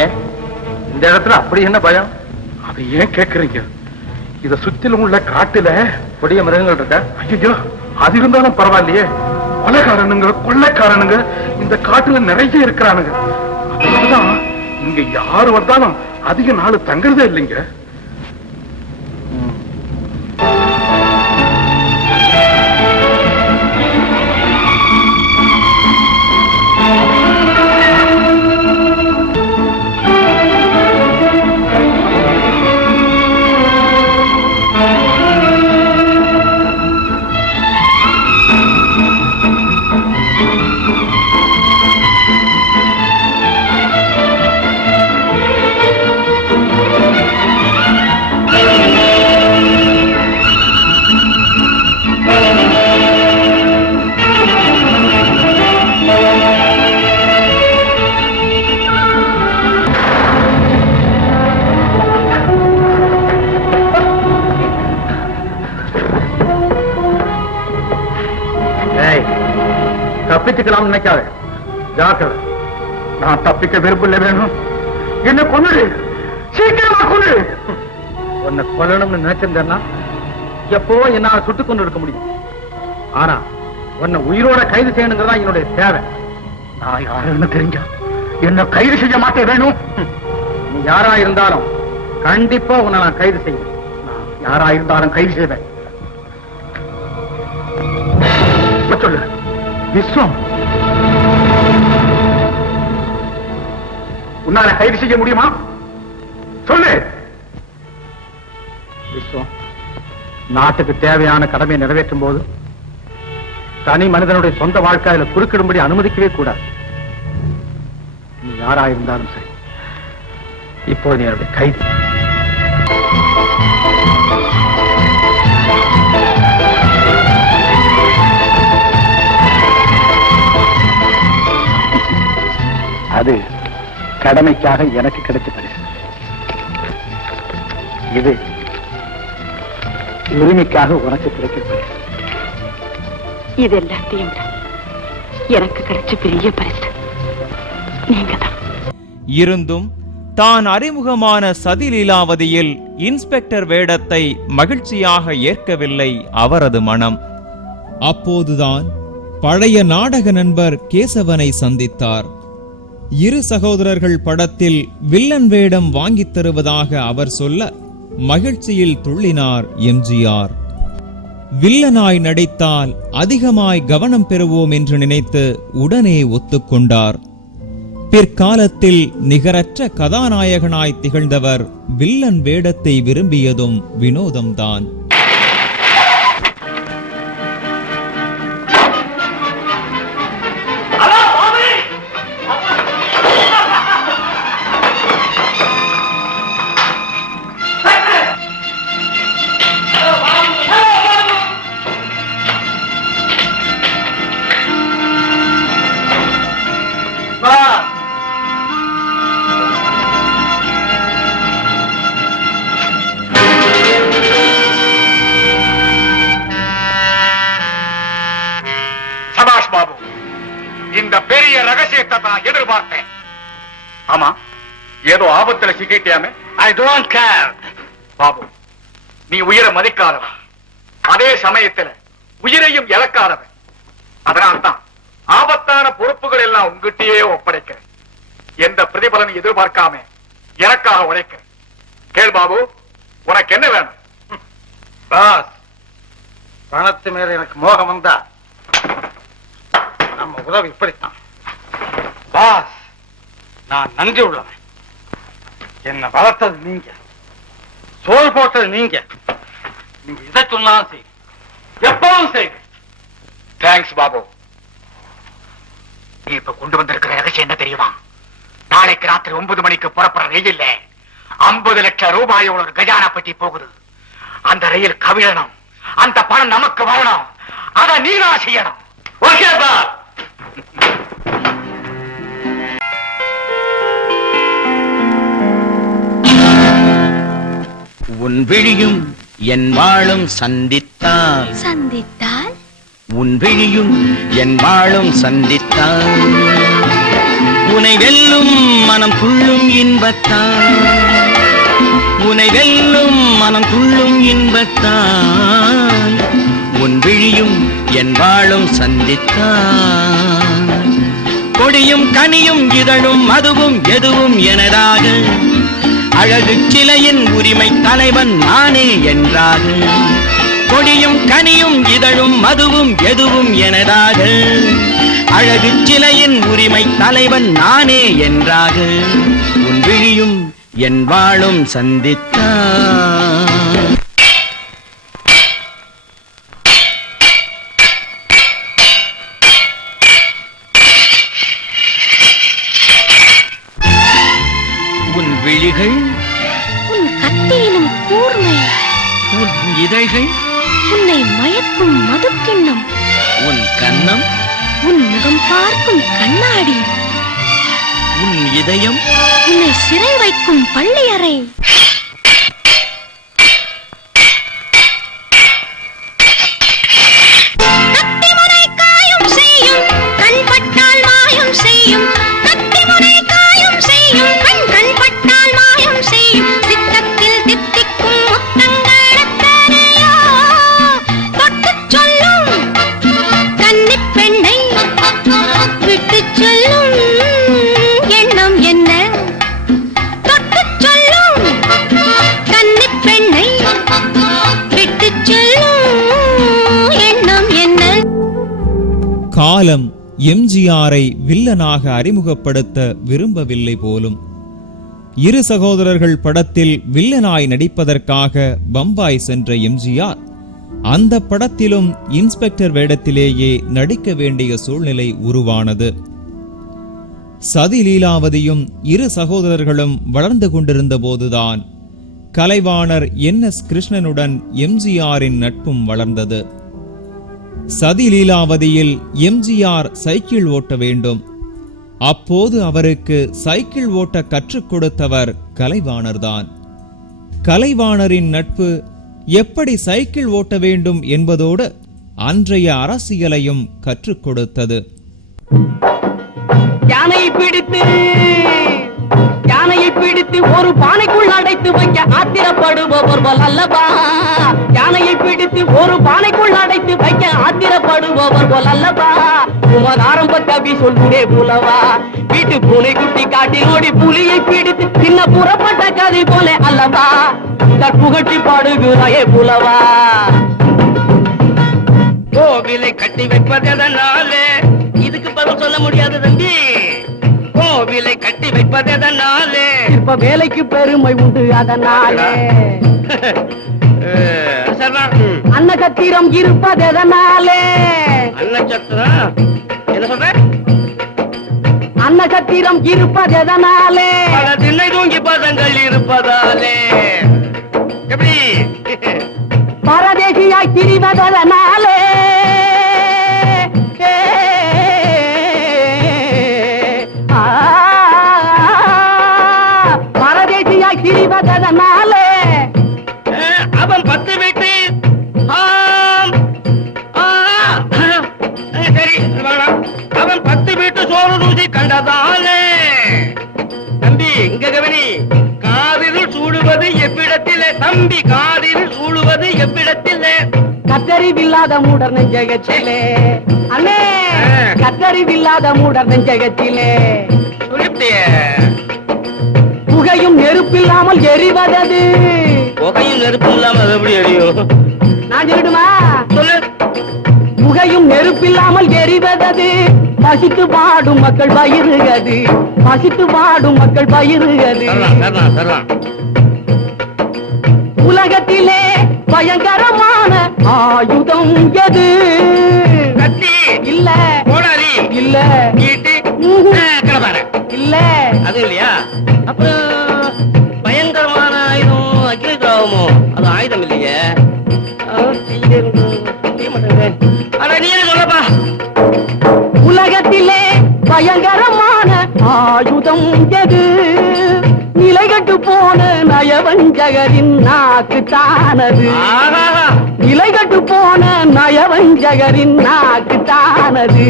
ஏன் இந்த இடத்துல அப்படி என்ன பயம்? அதை ஏன் கேட்கறீங்க? இத சுத்திலும் உள்ள காட்டுல கொடிய மிருகங்கள் இருக்கா? ஐயோ, அது இருந்தாலும் பரவாயில்லையே. கொலைக்காரனுங்க கொள்ளைக்காரனுங்க இந்த காட்டுல நிறைய இருக்கிறானுங்க. அதனாலதான் இங்க யாரு வந்தாலும் அதிக நாள் தங்குறதே இல்லைங்க. தப்பிச்சுக்கலாம் நினைக்காத, ஜாக்கிரதை. நான் தப்பிக்க விருப்பம் வேணும். என்ன கொன்னுடு, சீக்கிரமா கொன்னுடு. உன்னை கொல்லணும்னு நினைச்சிருந்தேன்னா எப்போ என்னால சுட்டுக் கொண்டு இருக்க முடியும். ஆனா உன்னை உயிரோட கைது செய்யணுங்கிறதா என்னுடைய தேவை. நான் யாருன்னு தெரிஞ்சா என்ன கைது செய்ய மாட்டேன் வேணும். நீ யாரா இருந்தாலும் கண்டிப்பா உன்னை நான் கைது செய்வேன். நான் யாரா இருந்தாலும் கைது செய்வேன். சொல்லு விஸ்வம், உன்னால கைது செய்ய முடியுமா? சொல்லு விஸ்வம். நாட்டுக்கு தேவையான கடமையை நிறைவேற்றும் போது தனி மனிதனுடைய சொந்த வாழ்க்கையில குறுக்கிடும்படி அனுமதிக்கவே கூடாது. நீ யாரா இருந்தாலும் சரி, இப்போது என்னுடைய கைது. அது கடமைக்காக எனக்கு கிடைச்ச பரிசு. இது உரிமைக்காக உனக்கு கிடைக்கிற பரிசு. இது எல்லாத்தையும் எனக்கு கிடைச்ச பெரிய பரிசு நீங்கதான். இருந்தும் தான் அறிமுகமான சதி லீலாவதியில் இன்ஸ்பெக்டர் வேடத்தை மகிழ்ச்சியாக ஏற்கவில்லை அவரது மனம். அப்போதுதான் பழைய நாடக நண்பர் கேசவனை சந்தித்தார். இரு சகோதரர்கள் படத்தில் வில்லன் வேடம் வாங்கித் தருவதாக அவர் சொல்ல மகிழ்ச்சியில் துள்ளினார் எம்ஜிஆர். வில்லனாய் நடித்தால் அதிகமாய் கவனம் பெறுவோம் என்று நினைத்து உடனே ஒத்துக்கொண்டார். பிற்காலத்தில் நிகரற்ற கதாநாயகனாய் திகழ்ந்தவர் வில்லன் வேடத்தை விரும்பியதும் வினோதம்தான். இந்த பெரிய ரகசியத்தை தான் எதிர்பார்த்தேன். ஆமா, ஏதோ ஆபத்துல சிக்கிட்டியாமே. I don't care. பாபு, நீ உயிரை மதிக்காதவன், அதே சமயத்துல உயிரையும் இழக்காதவன். அதனால்தான் ஆபத்தான பொறுப்புகள் எல்லாம் உங்ககிட்டயே ஒப்படைக்கிறேன். எந்த பிரதிபலனை எதிர்பார்க்காம எனக்காக உழைக்கிறேன். கேள் பாபு, உனக்கு என்ன வேணும்? பாஸ், பணத்து மேல எனக்கு மோகம் வந்தா நம்ம உதவி இப்படித்தான். பாஸ், நான் நன்றி உள்ளவன். என்ன வளர்த்தது நீங்க, சோல் போட்டது நீங்க. நீங்க இதை சொன்னாலும் செய், எப்பவும் செய்யுங்க. தேங்க்ஸ் பாபு. நீ இப்ப கொண்டு வந்திருக்கிற ரகசியம் என்ன தெரியுமா? நாளைக்கு ராத்திரி 9 மணிக்கு புறப்படுற ரயில்ல 50 லட்சம் ரூபாயோட ஒரு கஜானா பெட்டி போகுது. அந்த ரயில் கவிழணும், அந்த பணம் நமக்கு வரணும். அதை நீனா செய்யணும். Okay boss? உன் விழியும் என் வாழும் சந்தித்தால் சந்தித்தால் உன் விழியும் என் வாழும் சந்தித்தால் உனை வெல்லும் மனம் துள்ளும் இன்பத்தால் உனை வெல்லும் மனம் துள்ளும் இன்பத்தால் உன் விழியும் என் வாழும் சந்தித்தால் கொடியும் கனியும் இதழும் அதுவும் எதுவும் எனதாக அழகு சிலையின் உரிமை தலைவன் நானே என்றாக கொடியும் கனியும் இதழும் மதுவும் எதுவும் எனதாக அழகு சிலையின் உரிமை தலைவன் நானே என்றாக உன் விழியும் என் வாழும் சந்தித்தான். உன் விழிகள் உன் கத்தியினும் கூர்மை, உன் இதழ்கள் உன்னை மயக்கும் மதுக்கிண்ணம், உன் கன்னம் உன் முகம் பார்க்கும் கண்ணாடி, உன் இதயம் உன்னை சிறை வைக்கும் பள்ளியறை. கத்திமுனை காயம் செய்யும், கண் பட்டால் மாயம் செய்யும். கத்திமுனை காயம் செய்யும், கண் பட்டால் மாயம் செய்யும். சித்தத்தில் தித்திக்கும் முத்தங்கள் எத்தனையோ தொட்டுச் சொல்லும் கன்னிப் பெண்ணை விட்டுச் சொல்லும் எண்ணம் என்ன? தொட்டுச் சொல்லும் கன்னிப் பெண்ணை விட்டுச் சொல்லும் எண்ணம் என்ன? காலம் எம்ஜிஆரை வில்லனாக அறிமுகப்படுத்த விரும்பவில்லை போலும். இரு சகோதரர்கள் படத்தில் வில்லனாய் நடிப்பதற்காக பம்பாய் சென்ற எம்ஜிஆர் அந்த படத்திலும் இன்ஸ்பெக்டர் வேடத்திலேயே நடிக்க வேண்டிய சூழ்நிலை உருவானது. சதி லீலாவதியும் இரு சகோதரர்களும் வளர்ந்து கொண்டிருந்த போதுதான் கலைவாணர் NS கிருஷ்ணனுடன் எம்ஜிஆரின் நட்பும் வளர்ந்தது. சதி லீலாவதியில் எம்ஜிஆர் சைக்கிள் ஓட்ட வேண்டும். அப்போது அவருக்கு சைக்கிள் ஓட்ட கற்றுக் கொடுத்தவர் கலைவாணர்தான். கலைவாணரின் நட்பு எப்படி சைக்கிள் ஓட்ட வேண்டும் என்பதோடு அன்றைய அரசியலையும் கற்றுக் கொடுத்தது. யானையை பிடித்து ஒரு பானைக்குள் அடைத்து வைக்க ஆத்திரப்படுபவர் போல் அல்லவா? யானையை பிடித்து ஒரு பானைக்குள் அடைத்து வைக்க ஆத்திரப்படுபவர் போல் அல்லவா? உமர் ஆரம்ப கவி சொல்லுடே புலவா, வீட்டு பூனை குட்டி காட்டில் ஓடி புலியை பிடித்து சின்ன புறப்பட்ட கதை போல அல்லவா? புகட்டி பாடுகிறாயே புலவா. கோவிலை கட்டி வைப்பதனாலே இதுக்கு பதில் சொல்ல முடியாது தம்பி. கோவிலை கட்டி வைப்பதனாலே இப்ப வேலைக்கு பெருமை உண்டு அதனாலே. அன்னகத்திரம் இருப்பதனாலே அன்னச்சத்திரம் என்ன சொல்ற? அன்னகத்திரம் இருப்பதனாலே திண்ணை தூங்கி பதங்கள் இருப்பதாலே. எப்படி பரதேசியாய் திரிவதனாலே பரதேசியாய் திரிவதனாலே அவன் 10 வீட்டு சரி அவன் 10 வீட்டு தம்பி காலில் சூழுவது எவ்விடத்தில் கத்தறிவில்லாத மூடர் நெஞ்சகத்திலே அண்ணே கத்தறிவில்லாத மூடர் நெஞ்சகத்திலே புகையும் நெருப்பில்லாமல் எரிவதது புகையும் நெருப்பு இல்லாமல் எப்படி எரியும் நான் சொல்லிடுமா சொல்லு புகையும் நெருப்பில்லாமல் எரிவதது பசித்து பாடும் மக்கள் பயிருகது பசித்து பாடும் மக்கள் பயிருகது உலகத்திலே பயங்கரமான ஆயுதம் எது இல்ல இல்ல இல்ல அது இல்லையா அப்புறம் பயங்கரமான ஆயுதம் அக்கினி திராவமோ அது ஆயுதம் இல்லையே சொல்லப்பா உலகத்திலே பயங்கரமான ஆயுதம் எது நிலைகட்டு போன நயவஞ்சகரின் நாக்கு தானது நிலைகட்டு போன நயவஞ்சகரின் நாக்கு தானது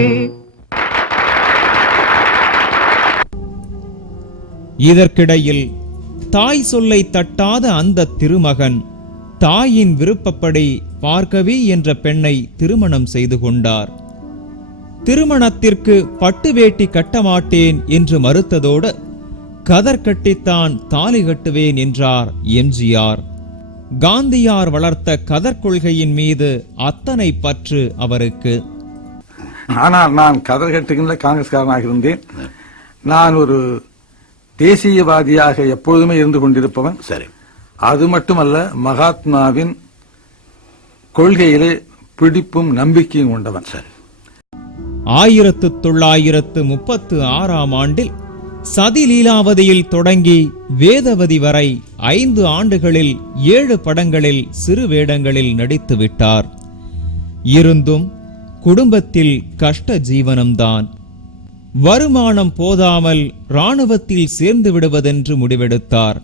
இதற்கிடையில் தாய் சொல்லை தட்டாத அந்த திருமகன் தாயின் விருப்பப்படி பார்கவி என்ற பெண்ணை திருமணம் செய்து கொண்டார். திருமணத்திற்கு பட்டு வேட்டி கட்ட மாட்டேன் என்று மறுத்ததோடு கதர் கட்டித்தான் தாலி கட்டுவேன் என்றார் எம்ஜிஆர். காந்தியார் வளர்த்த கதர் கொள்கையின் மீது அத்தனை பற்று அவருக்கு. ஆனால் நான் கதர் கட்டுகின்ற காங்கிரஸ்காரனாக இருந்தேன். நான் ஒரு தேசியவாதியாக எப்பொழுதுமே இருந்து கொண்டிருப்பவன். சரி. அது மட்டுமல்ல, மகாத்மாவின் கொள்கையிலே பிடிப்பும் நம்பிக்கையும் கொண்டவன். சரி. 1936ஆம் ஆண்டில் சதி லீலாவதியில் தொடங்கி வேதவதி வரை 5 ஆண்டுகளில் 7 படங்களில் சிறு வேடங்களில் நடித்து விட்டார். இருந்தும் குடும்பத்தில் கஷ்ட ஜீவனம்தான். வருமானம் போதாமல் இராணுவத்தில் சேர்ந்து விடுவதென்று முடிவெடுத்தார்.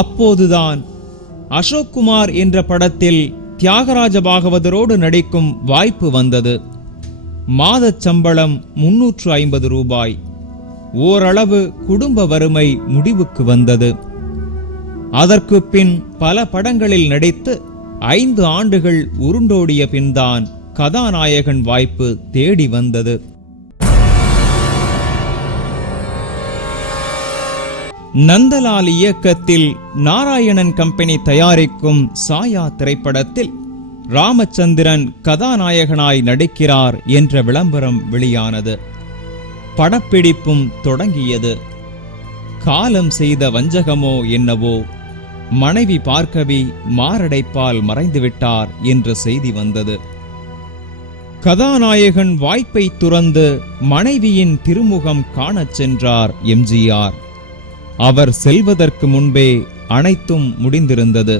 அப்போதுதான் அசோக் குமார் என்ற படத்தில் தியாகராஜ பாகவதரோடு நடிக்கும் வாய்ப்பு வந்தது. மாதச் சம்பளம் 350 ரூபாய். ஓரளவு குடும்ப வறுமை முடிவுக்கு வந்தது. அதற்கு பின் பல படங்களில் நடித்து 5 ஆண்டுகள் உருண்டோடிய பின்தான் கதாநாயகன் வாய்ப்பு தேடி வந்தது. நந்தலால் இயக்கத்தில் நாராயணன் கம்பெனி தயாரிக்கும் சாயா திரைப்படத்தில் ராமச்சந்திரன் கதாநாயகனாய் நடிக்கிறார் என்ற விளம்பரம் வெளியானது. படப்பிடிப்பும் தொடங்கியது. காலம் செய்த வஞ்சகமோ என்னவோ, மனைவி பார்கவி மாரடைப்பால் மறைந்துவிட்டார் என்ற செய்தி வந்தது. கதாநாயகன் வாய்ப்பை துறந்து மனைவியின் திருமுகம் காணச் சென்றார் எம்ஜிஆர். அவர் செல்வதற்கு முன்பே அனைத்தும் முடிந்திருந்தது.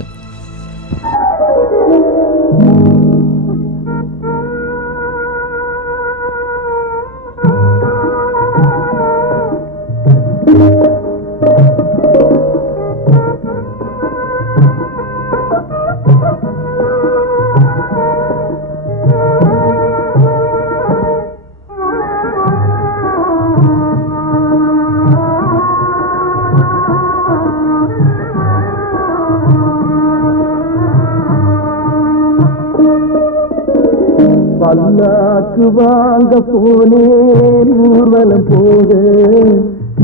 பல்லாக்கு வாங்க போனேன் ஊர்வலம் போக,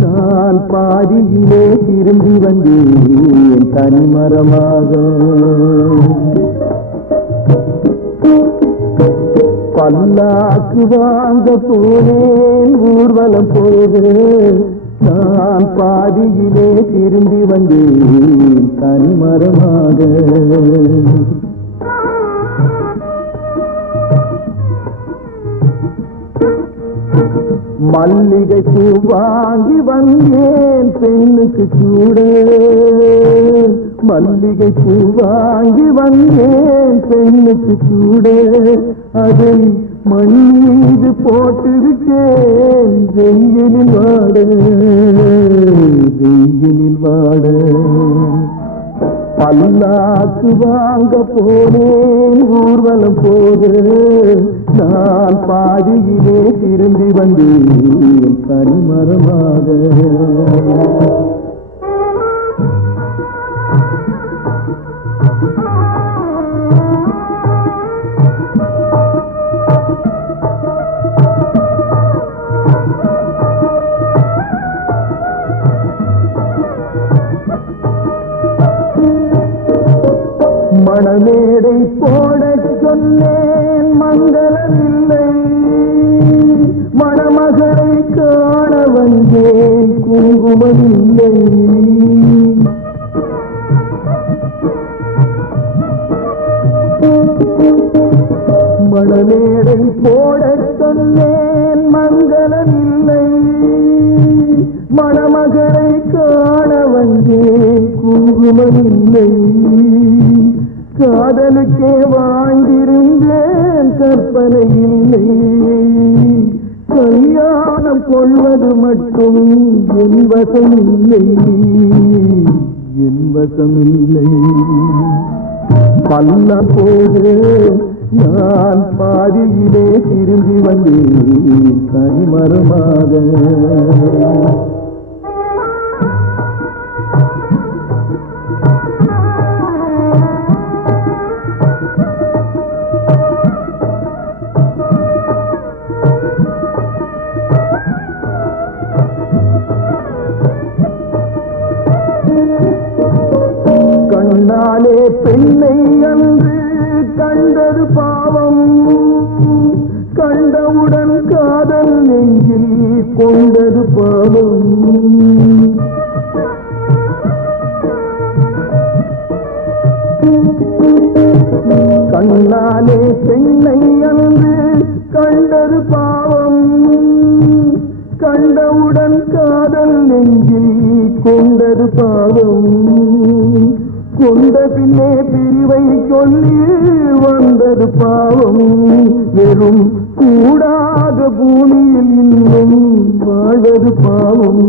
நான் பாதியிலே திரும்பி வந்தேன் தனிமரமாக. பல்லாக்கு வாங்க போனேன் ஊர்வலம் போக, நான் பாதியிலே திரும்பி வந்தேன் தனிமரமாக. மல்லிகை பூ வாங்கி வந்தேன் பெண்ணுக்கு சூட. மல்லிகை பூ வாங்கி வந்தேன் பெண்ணுக்கு சூட. அதை மண் மீது போட்டு விட்டேன் வெயிலில் வாட. வெயிலில் வாட பல்லாக்கு வாங்க போனேன் ஊர்வலம் போக. நான் பாதியிலே திரும்பி வந்தேன் தனிமரமாக. மணமேடை போடச் சொன்னேன் மங்களமில்லை. மணமகளை காண வந்தேன் குங்குமமில்லை. மணமேடை போடச் சொன்னேன் மங்களமில்லை. மணமகளை காண வந்தேன் குங்குமமில்லை. காதலுக்கே வாழ்ந்திருந்தேன் கற்பனை இல்லை. கல்யாணம் கொள்வது மட்டும் என் வசம் இல்லை. என் வசம் இல்லை. பல்ல போது நான் பாதியிலே திரும்பி வந்தேன் தனிமரமாக. கண்ணாலே பெண்ணை அன்று கண்டது பாவம். கண்டவுடன் காதல் நெஞ்சில் கொண்டது பாவம். கண்ணாலே பெண்ணை அன்று கண்டது பாவம். கண்டவுடன் காதல் நெஞ்சில் கொண்டது பாவம். கொண்ட பின்னே பிரிவை சொல்லி வந்தது பாவம். வெறும் கூடாத பூமியில் இன்னும் வாழ்வது பாவம்.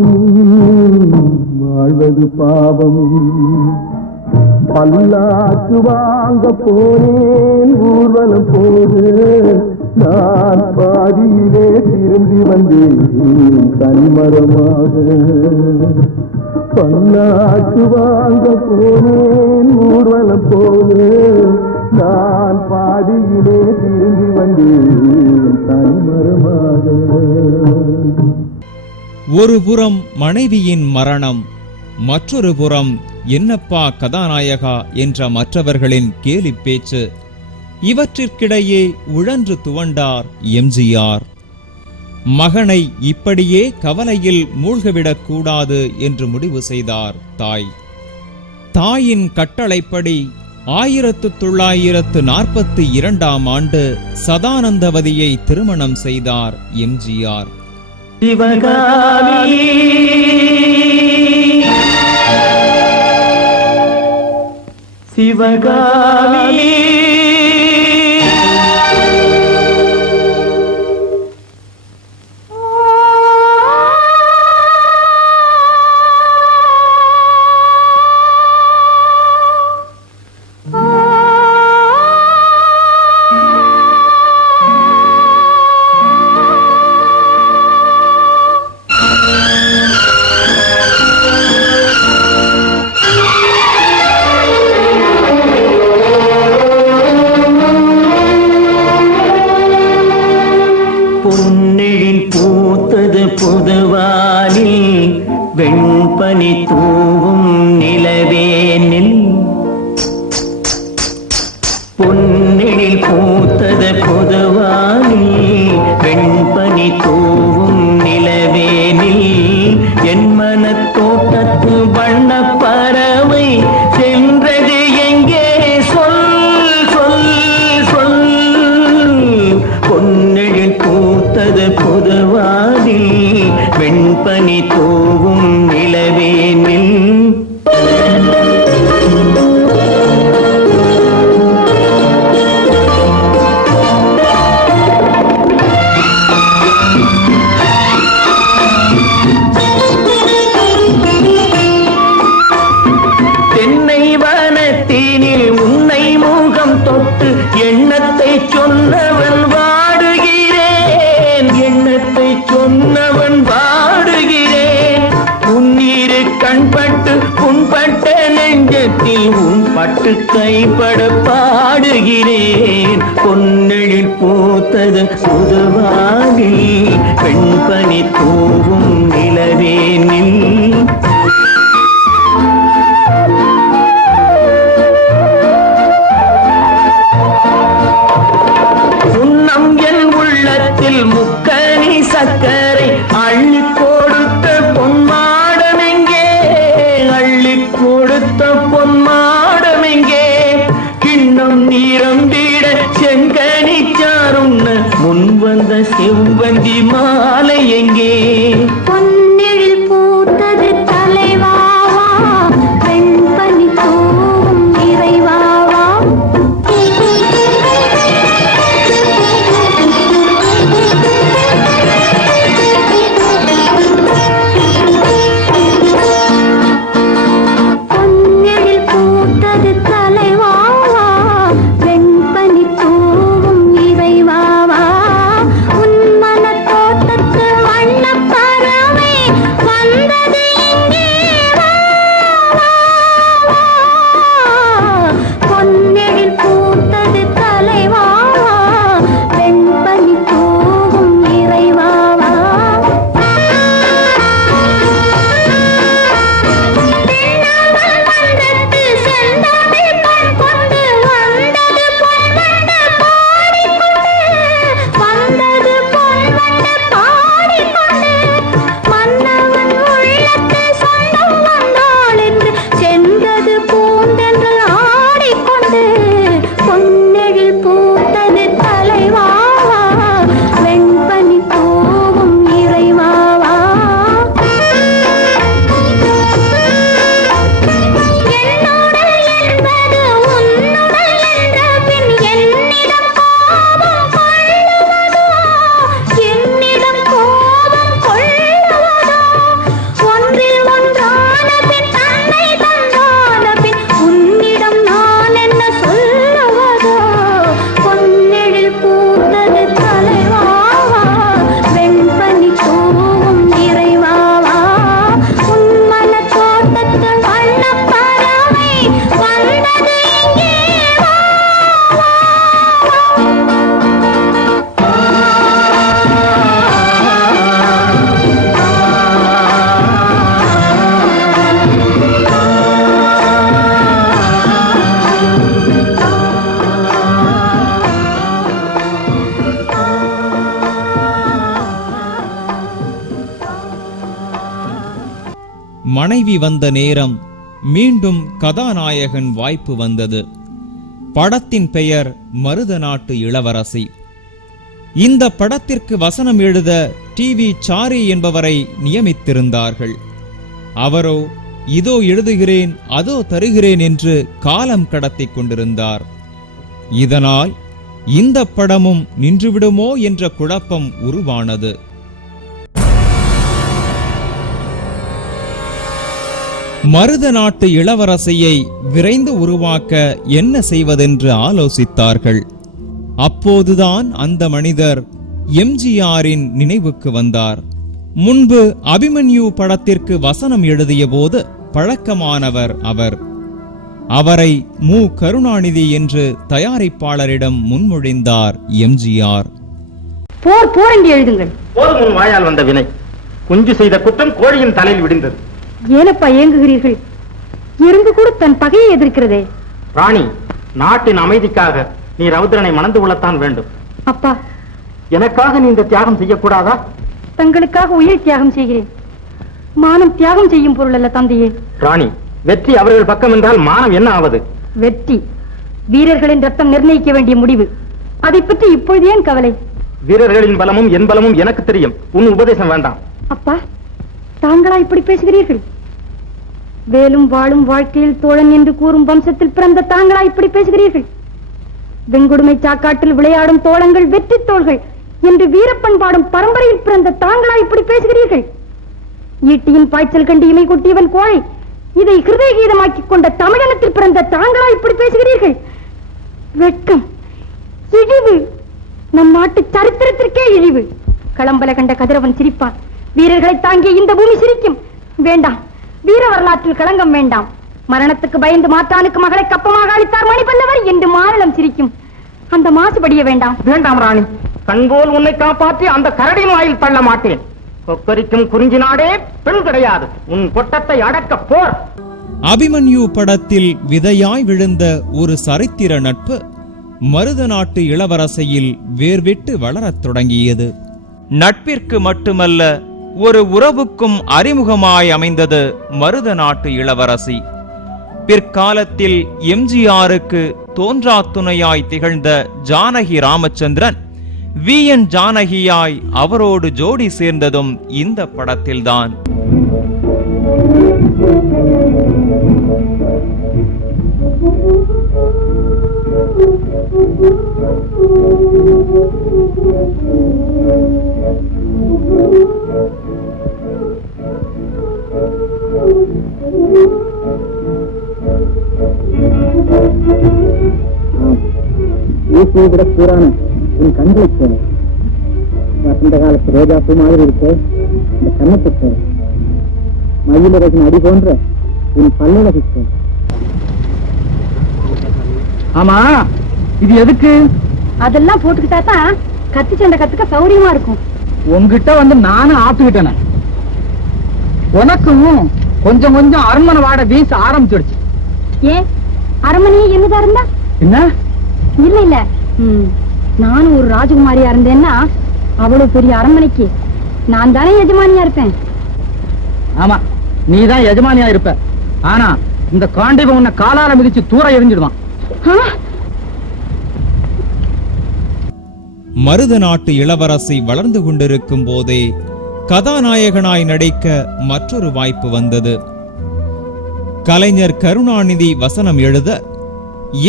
வாழ்வது பாவம். பல்லாக்கு வாங்க போனேன் ஊர்வலம் போது. நான் பாதியிலே திரும்பி வந்தேன் தனிமரமாக. பல்லாக்கு வாங்க போனேன் ஊர்வலம் போது. நான் பாதியிலே திரும்பி வந்தேன் தனிமரமாக. ஒரு புறம் மனைவியின் மரணம், மற்றொரு புறம் என்னப்பா கதாநாயகா என்ற மற்றவர்களின் கேலி பேச்சு. இவற்றிற்கிடையே உழன்று துவண்டார் எம்ஜிஆர். மகனை இப்படியே கவலையில் மூழ்கவிடக் கூடாது என்று முடிவு செய்தார் தாய். தாயின் கட்டளைப்படி 1942ஆம் ஆண்டு சதானந்தவதியை திருமணம் செய்தார் எம்ஜிஆர். சிவகாமி சிவகாமி பொன்னெழில் பூத்தது புதுவானில் வெண்பனி தூவும் நிலவேனில். பொன்னெழில் பூத்தது புதுவானில் வெண்பனி தூவும் நிலவேனில். என் தோட்டத்து வண்ண பறவை சென்றது எங்கே சொல் சொல் சொல் பொன்னெழில் பூத்தது புதுவாதில் வெண்பனி தூவும் நிலவேனில் எண்ணத்தை சொன்னவன் வாடுகிறேன் எண்ணத்தை சொன்னவன் வாடுகிறேன் உன்னீரு கண்பட்டு புண்பட்ட நெஞ்சத்தில் உன் பட்டு கைப்பட பாடுகிறேன் பொன்னெழில் பூத்தது புதுவாகி பெண்பனி தூவும் நிலவேனில் முக்கனி சக்கரை அள்ளி கொடுத்த பொன்மாடமெங்கே அள்ளி கொடுத்த பொன்மாடமெங்கே கிண்ணம் நீரம்பிட செங்கனி சாருண்ண முன் வந்த செவ்வந்தி மாலை எங்கே பொன்னெழில் பூத்தது தலைவாவா வெண்பனி தூவும் இறைவாவா மனைவி வந்த நேரம் மீண்டும் கதாநாயகன் வாய்ப்பு வந்தது. படத்தின் பெயர் மருத நாட்டு இளவரசி. இந்த படத்திற்கு வசனம் எழுத டிவி சாரி என்பவரை நியமித்திருந்தார்கள். அவரோ இதோ எழுதுகிறேன் அதோ தருகிறேன் என்று காலம் கடத்திக் கொண்டிருந்தார். இதனால் இந்த படமும் நின்றுவிடுமோ என்ற குழப்பம் உருவானது. மருத நாட்டு இளவரசியை விரைந்து உருவாக்க என்ன செய்வதென்று ஆலோசித்தார்கள். அப்போதுதான் அந்த மனிதர் எம்ஜிஆரின் நினைவுக்கு வந்தார். முன்பு அபிமன்யு படத்திற்கு வசனம் எழுதிய போது பழக்கமானவர் அவர். அவரை மு. கருணாநிதி என்று தயாரிப்பாளரிடம் முன்மொழிந்தார் எம்ஜிஆர். போர் போர் என்று எழுதுங்கள். போதும் உன் வாயால் வந்த வினை. குஞ்சு செய்த குற்றம் கோழியின் தலையில் விடிந்தது. ஏனப்பா ஏங்குகிறீர்கள்? எறும்பு கூட தன் பகையை எதிர்க்கிறதே. ராணி, நாட்டின் அமைதிக்காக நீ ரவுத்ரனை மணந்து கொள்ளத்தான் வேண்டும். அப்பா, எனக்காக நீ இந்த தியாகம் செய்யக்கூடாதா? தங்களுக்காக உயிர் தியாகம் செய்கிறேன். மானம் தியாகம் செய்யும் பொருள் அல்ல தந்தையே. ராணி, வெற்றி அவர்கள் பக்கம் என்றால் மானம் என்ன ஆவது? வெற்றி வீரர்களின் ரத்தம் நிர்ணயிக்க வேண்டிய முடிவு. அதை பற்றி இப்பொழுது ஏன் கவலை? வீரர்களின் பலமும் என் பலமும் எனக்கு தெரியும். உன் உபதேசம் வேண்டாம். அப்பா, தாங்களா இப்படி பேசுகிறீர்கள்? வேலும் வாழும் வாழ்க்கையில் தோழன் என்று கூறும் வம்சத்தில் பிறந்த தாங்களா இப்படி பேசுகிறீர்கள்? வெங்குடுமை சாக்காட்டில் விளையாடும் தோழங்கள் வெற்றி தோள்கள் என்று வீரப்பன் பாடும் பரம்பரையில் பிறந்த தாங்களா இப்படி பேசுகிறீர்கள்? ஈட்டியின் பாய்ச்சல் கண்டு இமை கொட்டியவன் கோழை, இதை ஹிருதய கீதமாக்கிக் கொண்ட தமிழனத்தில் பிறந்த தாங்களா இப்படி பேசுகிறீர்கள்? வெட்கம், இழிவு, நம் நாட்டு சரித்திரத்திற்கே இழிவு. களம்பல கண்ட கதிரவன் சிரிப்பான், வீரர்களை தாங்கிய இந்த பூமி சிரிக்கும். வேண்டாம், வீர வரலாற்றில் களங்கம் வேண்டாம். மரணத்துக்கு பயந்து மாற்றானுக்கு மகளை கப்பமாக அளித்தார் மணிபல்லவர் என்று மாநிலம் சிரிக்கும். அந்த மாசுபடிய வேண்டாம். வேண்டாம் ராணி, கண்போல் உன்னை காப்பாற்றி அந்த கரடியின் வாயில் தள்ள மாட்டேன். கொக்கரிக்கும் குறிஞ்சி நாடே பெண் கிடையாது. உன் கொட்டத்தை அடக்க போர். அபிமன்யு படத்தில் விதையாய் விழுந்த ஒரு சரித்திர நட்பு மருத நாட்டு இளவரசியில் வேர்விட்டு வளரத் தொடங்கியது. நட்பிற்கு மட்டுமல்ல, ஒரு உறவுக்கும் அறிமுகமாய் அமைந்தது மருத நாட்டு இளவரசி. பிற்காலத்தில் எம்ஜிஆருக்கு தோன்றா துணையாய் திகழ்ந்த ஜானகி ராமச்சந்திரன் VN ஜானகியாய் அவரோடு ஜோடி சேர்ந்ததும் இந்த படத்தில்தான். விட கூறான உன் கண்களுக்கு வசந்த காலத்து ரோஜாப்பூ மாதிரி இருக்கு இந்த கண்ணத்துக்கு, மயிலரசின் அடி போன்ற உன் பல்லழகுக்கு. ஆமா, இது எதுக்கு? அதெல்லாம் போட்டுக்கிட்டா தான் கத்தி சண்டை கத்துக்க சௌரியமா இருக்கும். உங்ககிட்ட வந்து நானும் ஆத்துக்கிட்டேன. உனக்கும் கொஞ்சம் கொஞ்சம் அரண்மனை வாட வீச ஆரம்பிச்சிடுச்சு. ஏன் அரண்மனையே என்னதா இருந்தா என்ன? இல்ல இல்ல, நானும் ஒரு ராஜகுமாரியா இருந்தேன்னா அவ்வளவு பெரிய அரண்மனைக்கு நான் தானே எஜமானியா இருப்பேன். ஆமா, நீதான் எஜமானியா இருப்ப. ஆனா இந்த காண்டிவன் உன்னை காலால மிதிச்சு தூர எரிஞ்சிடுவான். மருத நாட்டு இளவரசி வளர்ந்து கொண்டிருக்கும் போதே கதாநாயகனாய் நடிக்க மற்றொரு வாய்ப்பு வந்தது. கலைஞர் கருணாநிதி வசனம் எழுத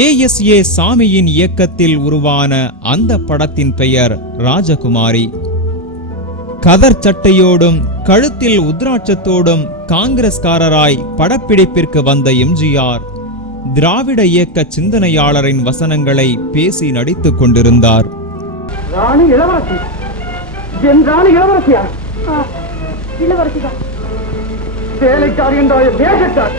ASA சாமியின் இயக்கத்தில் உருவான அந்த படத்தின் பெயர் ராஜகுமாரி. கதர் சட்டையோடும் கழுத்தில் உத்ராட்சத்தோடும் காங்கிரஸ்காரராய் படப்பிடிப்பிற்கு வந்த எம்ஜிஆர் திராவிட இயக்க சிந்தனையாளரின் வசனங்களை பேசி நடித்துக் கொண்டிருந்தார். ராணி இளவரசி, என் ராணி இளவரசியா? இளவரசிதான். வேலைக்காரி என்றாய வேஷக்கார்.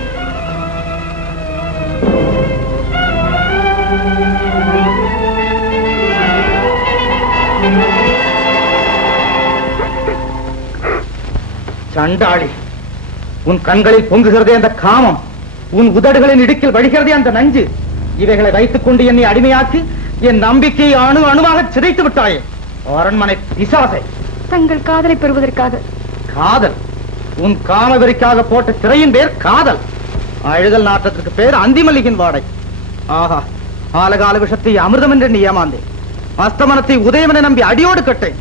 சண்டாளி, உன் கண்களில் பொங்குகிறதே அந்த காமம், உன் உதடுகளின் இடுக்கில் வழிகிறதே அந்த நஞ்சு. இவைகளை வைத்துக் கொண்டு என்னை அடிமையாக்கி என் நம்பிக்கையை அணு அணுவாக சிதைத்து விட்டாயே அரண்மனை பிசாசை. தங்கள் காதலை பெறுவதற்காக. காதல்? உன் காமவெறிக்காக போட்ட திரையின் பேர் காதல். அழுதல் நாட்டத்திற்கு பேர் அந்திமல்லிகின் வாடை. ஆஹா, ஆலகால விஷத்தை அமிர்தம் என்று நீ ஏமாந்தேன். அஸ்தமனத்தை உதயம் என நம்பி அடியோடு கட்டேன்.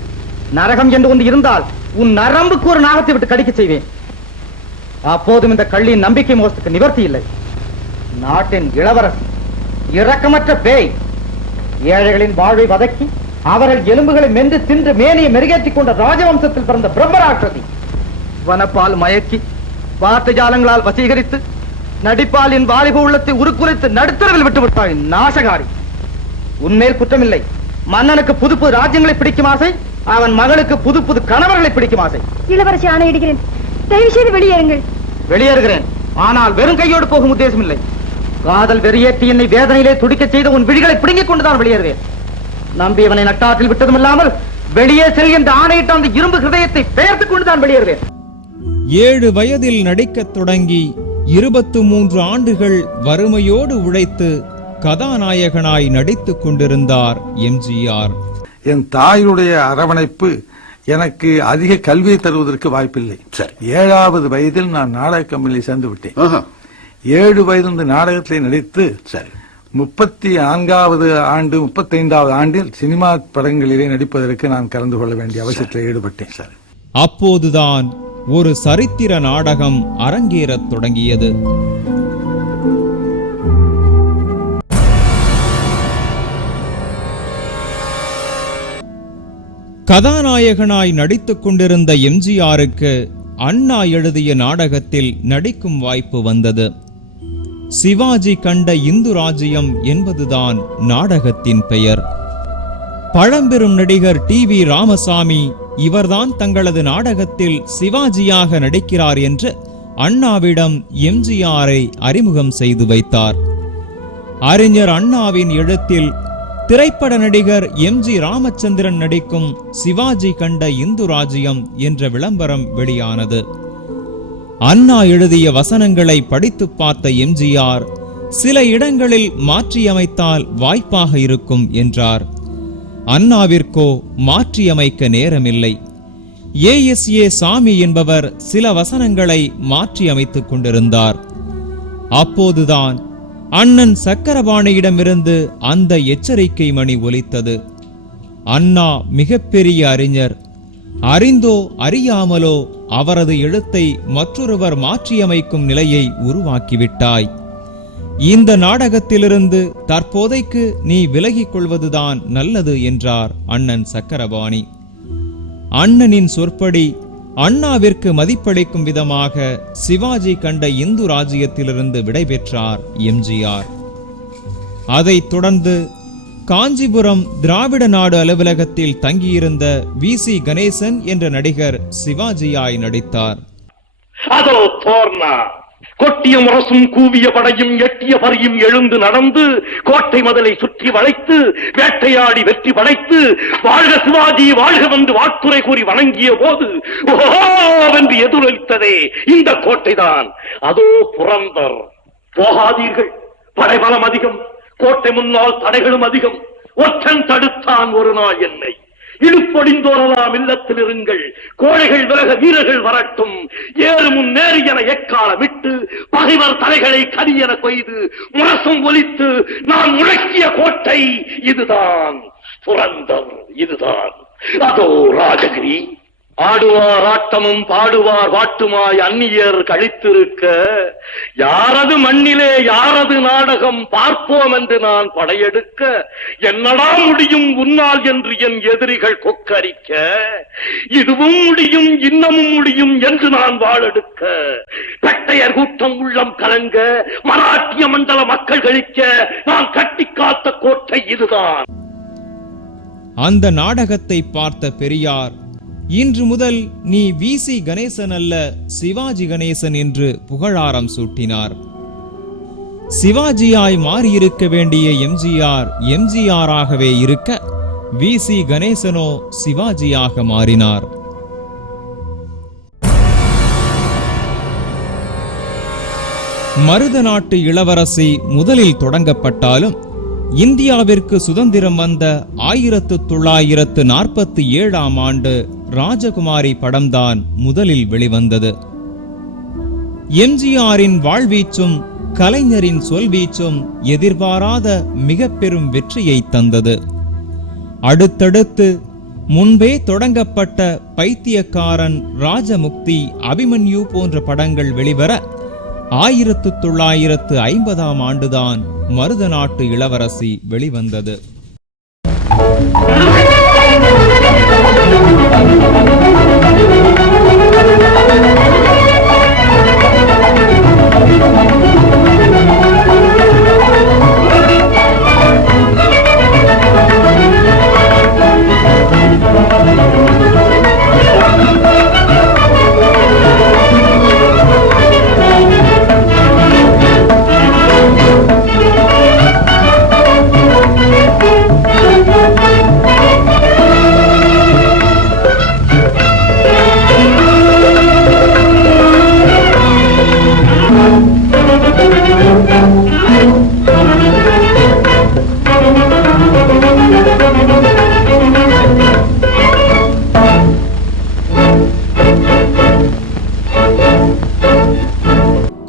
நரகம் என்று ஒன்று இருந்தால் உன் நரம்புக்கு ஒரு நாகத்தை விட்டு கடிக்க செய்வேன். அப்போதும் இந்த கள்ளியின் நம்பிக்கை மோசத்துக்கு நிவர்த்தி இல்லை. நாட்டின் இளவரசி, இரக்கமற்ற பேய், ஏழைகளின் வாழ்வை வதக்கி அவர்கள் எலும்புகளை மென்று தின்று மேனியை மெருகேற்றிக் கொண்ட ராஜவம்சத்தில் பிறந்த பிரம்மராட்சதி, வனப்பால் மயக்கி வார்த்தை ஜாலங்களால் வசீகரித்து நடிப்பால் என் வாலிப உள்ளத்தை உருக்குலைத்து நடுத்தரவில் விட்டு விட்டாய் நாசகாரி. உன்மேல் குற்றமில்லை. மன்னனுக்கு புது புது ராஜ்யங்களை பிடிக்கும் ஆசை, அவன் மகளுக்கு புது புது கணவர்களை பிடிக்கும் ஆசை. இளவரசி ஆணையிடுகிறேன், தயவு செய்து வெளியேறுங்கள். வெளியேறுகிறேன், ஆனால் வெறும் கையோடு போகும் உத்தேசம் இல்லை. காதல் வெறியேற்றி என்னை வேதனையிலே துடிக்க செய்த உன் விழிகளை பிடுங்கிக் கொண்டுதான் வெளியேறுவேன். நம்பியவனை நட்டாற்றில் விட்டதும் இல்லாமல் வெளியே செல் என்று ஆணையிட்ட அந்த இரும்பு ஹிருதயத்தை பெயர்த்துக் கொண்டுதான் வெளியேறுவேன். 7 வயதில் நடிக்கத் தொடங்கி 23 ஆண்டுகள் வறுமையோடு உழைத்து கதாநாயகனாய் நடித்துக் கொண்டிருந்தார் எம்ஜிஆர். என் தாயுடைய அரவணைப்பு எனக்கு அதிக கல்வியை தருவதற்கு வாய்ப்பில்லை. சரி. 7வது வயதில் நான் நாடக கம்பெனியில் சேர்ந்து விட்டேன். ஆஹா. 7 வயது இந்த நாடகத்திலே நடித்து சரி. 34வது ஆண்டு 35வது ஆண்டில் சினிமா படங்களிலே நடிப்பதற்கு நான் கலந்து கொள்ள வேண்டிய அவசியத்தில் ஈடுபட்டேன். சரி. அப்போதுதான் ஒரு சரித்திர நாடகம் அரங்கேறத் தொடங்கியது. கதாநாயகனாய் நடித்துக் கொண்டிருந்த எம்ஜிஆருக்கு அண்ணா எழுதிய நாடகத்தில் நடிக்கும் வாய்ப்பு வந்தது. சிவாஜி கண்ட இந்து ராஜ்யம் என்பதுதான் நாடகத்தின் பெயர். பழம்பெரும் நடிகர் TV ராமசாமி இவர்தான் தங்களது நாடகத்தில் சிவாஜியாக நடிக்கிறார் என்று அண்ணாவிடம் எம்ஜிஆரை அறிமுகம் செய்து வைத்தார். அறிஞர் அண்ணாவின் எழுத்தில் திரைப்பட நடிகர் MG ராமச்சந்திரன் நடிக்கும் சிவாஜி கண்ட இந்து ராஜ்யம் என்ற விளம்பரம் வெளியானது. அண்ணா எழுதிய வசனங்களை படித்து பார்த்த எம்ஜிஆர் சில இடங்களில் மாற்றியமைத்தால் வாய்ப்பாக இருக்கும் என்றார். அண்ணாவிற்கோ மாற்றியமைக்க நேரமில்லை. ASA சாமி என்பவர் சில வசனங்களை மாற்றியமைத்துக் கொண்டிருந்தார். அப்போதுதான் அண்ணன் சக்கரபாணியிடமிருந்து அந்த எச்சரிக்கை மணி ஒலித்தது. அண்ணா மிகப்பெரிய அறிஞர். அறிந்தோ அறியாமலோ அவரது எழுத்தை மற்றொருவர் மாற்றியமைக்கும் நிலையை உருவாக்கிவிட்டாய். இந்த நாடகத்திலிருந்து தற்போதைக்கு நீ விலகிக் கொள்வதுதான் நல்லது என்றார் அண்ணன் சக்கரபாணி. அண்ணனின் சொற்படி அண்ணாவிற்கு மதிப்பளிக்கும் விதமாக சிவாஜி கண்ட இந்து ராஜ்யத்திலிருந்து விடைபெற்றார் எம்ஜிஆர். அதைத் தொடர்ந்து காஞ்சிபுரம் திராவிட நாடு அலுவலகத்தில் தங்கியிருந்த VC கணேசன் என்ற நடிகர் சிவாஜியாய் நடித்தார். அதோ தோர்னா கொட்டிய முரசும் கூவிய படையும் எட்டிய பரியும் எழுந்து நடந்து கோட்டை மதலை சுற்றி வளைத்து வேட்டையாடி வெற்றி படைத்து வாழ்க சிவாஜி வாழ்க வந்து வாழ்த்துறை கூறி வணங்கிய போது ஓவென்று எதிரொலித்ததே இந்த கோட்டைதான். அதோ புரந்தர். போகாதீர்கள், படைபலம் அதிகம், கோட்டை முன்னால் தடைகளும் அதிகம். ஒற்றன் தடுத்தான் ஒரு நாள் என்னை. இழுப்பொடிந்தோரலாம் இல்லத்தில் இருங்கள், கோழைகள் விலக வீரர்கள் வரட்டும். ஏறு முன் நேரு என எக்காலமிட்டு பகைவர் தலைகளை கரியென கொய்து முரசும் ஒலித்து நான் முழக்கிய கோட்டை இதுதான் புரந்தர், இதுதான். அதோ ராஜகிரி. ஆடுவார் ஆட்டமும் பாடுவார் வாட்டுமாய் அந்நியர் கழித்திருக்க யாரது மண்ணிலே யாரது நாடகம் பார்ப்போம் என்று நான் படையெடுக்க என்னடா முடியும் உன்னால் என்று என் எதிரிகள் கொக்கரிக்க இதுவும் முடியும் இன்னமும் முடியும் என்று நான் வாழெடுக்க கட்டையர் கூட்டம் உள்ளம் கலங்க மராட்டிய மண்டல மக்கள் கழிக்க நான் கட்டி காத்த கோட்டை இதுதான். அந்த நாடகத்தை பார்த்த பெரியார், இன்று முதல் நீ VC கணேசன் அல்ல சிவாஜி கணேசன் என்று புகழாரம் சூட்டினார். சிவாஜியாய் மாறியிருக்க வேண்டிய எம்ஜிஆர் எம்ஜிஆராகவே இருக்க VC கணேசனோ சிவாஜியாக மாறினார். மருத நாட்டு இளவரசி முதலில் தொடங்கப்பட்டாலும் இந்தியாவிற்கு சுதந்திரம் வந்த 1947ஆம் ஆண்டு ராஜகுமாரி படம்தான் முதலில் வெளிவந்தது. எம்ஜிஆரின் வாழ்வீச்சும் கலைஞரின் சொல்வீச்சும் எதிர்பாராத மிக பெரும் வெற்றியை தந்தது. அடுத்தடுத்து முன்பே தொடங்கப்பட்ட பைத்தியக்காரன், ராஜமுக்தி, அபிமன்யு போன்ற படங்கள் வெளிவர 1950ஆம் ஆண்டுதான் மருத நாட்டு இளவரசி வெளிவந்தது.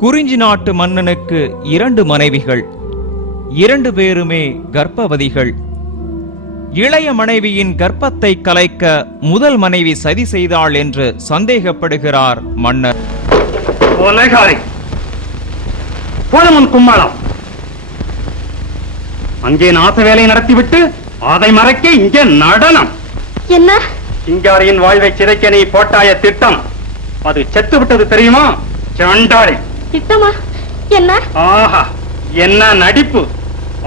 குறிஞ்சி நாட்டு மன்னனுக்கு 2 மனைவிகள், 2 பேருமே கர்ப்பவதிகள். இளைய மனைவியின் கர்ப்பத்தை கலைக்க முதல் மனைவி சதி செய்தாள் என்று சந்தேகப்படுகிறார் மன்னர். போனமுன் கும்மாளம், அங்கே நாச வேலை நடத்திவிட்டு அதை மறைக்க இங்கே நடனம். என்ன? சிங்காரியின் வாழ்வை சிதைக்க நீ போட்டாய திட்டம், அது செத்து விட்டது தெரியுமா? சண்டாளி திட்டமா? என்ன? ஆஹா, என்ன நடிப்பு!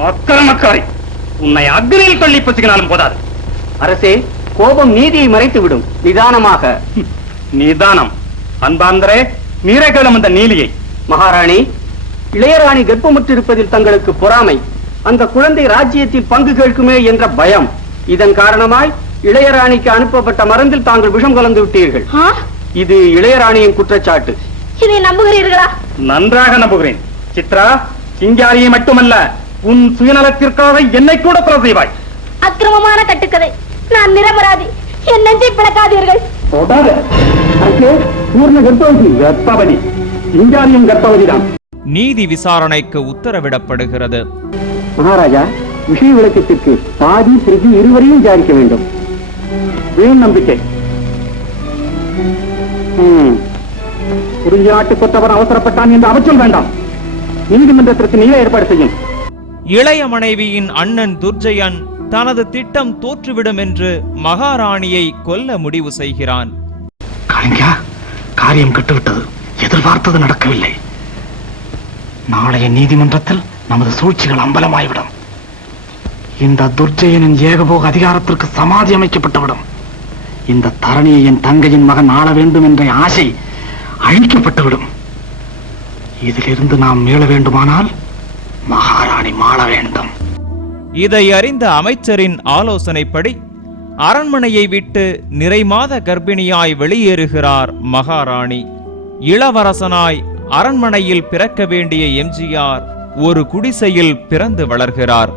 அக்கிரமக்காரி, உன்னை அக்னியில் கொள்ளி பசுகினாலும் போதாது. அரசே, கோபம் நீதியை மறைத்து விடும். நிதானமாக. நிதானம்? அன்பாந்தரே, நீரகலம் அந்த நீலியை. மகாராணி, இளையராணி கர்ப்பமுற்றிருப்பதில் தங்களுக்கு பொறாமை, அந்த குழந்தை ராஜ்யத்தில் பங்கு கேட்குமே என்ற பயம். இதன் காரணமாய் இளையராணிக்கு அனுப்பப்பட்ட மருந்தில் தாங்கள் விஷம் கலந்து விட்டீர்கள். இது இளையராணியின் குற்றச்சாட்டு. இதை நம்புகிறீர்களா? நன்றாக நம்புகிறேன். சித்ரா, சிங்காரியை மட்டுமல்ல, உன் சுயநலத்திற்காக என்னை கூட கொலை செய்வாய். அக்கிரமமான கட்டுக்கதை. நான் நிரபராதி. என் நெஞ்சை பிளக்காதீர்கள். பூர்ண கர்ப்பவதி, கர்ப்பவதி. சிங்காரியும் கர்ப்பவதிதான். நீதி விசாரணைக்கு உத்தரவிடப்படுகிறது. மகாராஜா, விஷய விளக்கத்திற்கு பாதி திருப்பி இருவரையும் விசாரிக்க வேண்டும். வீண் நம்பிக்கை. குறிஞ்சி நாட்டு கொத்தவர் அவசரப்பட்டான் என்று அவச்சொல் வேண்டாம். நீதிமன்றத்திற்கு நீங்க ஏற்பாடு செய்யும். இளைய மனைவியின் அண்ணன் துர்ஜயன் தனது திட்டம் தோற்றுவிடும் என்று மகாராணியை கொல்ல முடிவு செய்கிறான். காரியம் கட்டுவிட்டது. எதிர்பார்த்தது நடக்கவில்லை. நாளைய நீதிமன்றத்தில் நமது சூழ்ச்சிகள் அம்பலமாய்விடும். இந்த துர்ஜயனின் ஏகபோக அதிகாரத்திற்கு சமாதி அமைக்கப்பட்டுவிடும். இந்த தரணியை என் தங்கையின் மகன் ஆள வேண்டும் என்ற ஆசை அழிக்கப்பட்டுவிடும். இதிலிருந்து நாம் மீள வேண்டுமானால் மகாராணி மாள வேண்டும். இதை அறிந்த அமைச்சரின் ஆலோசனைப்படி அரண்மனையை விட்டு நிறைமாத கர்ப்பிணியாய் வெளியேறுகிறார் மகாராணி. இளவரசனாய் அரண்மனையில் பிறக்க வேண்டிய எம்ஜிஆர் ஒரு குடிசையில் பிறந்து வளர்கிறார்.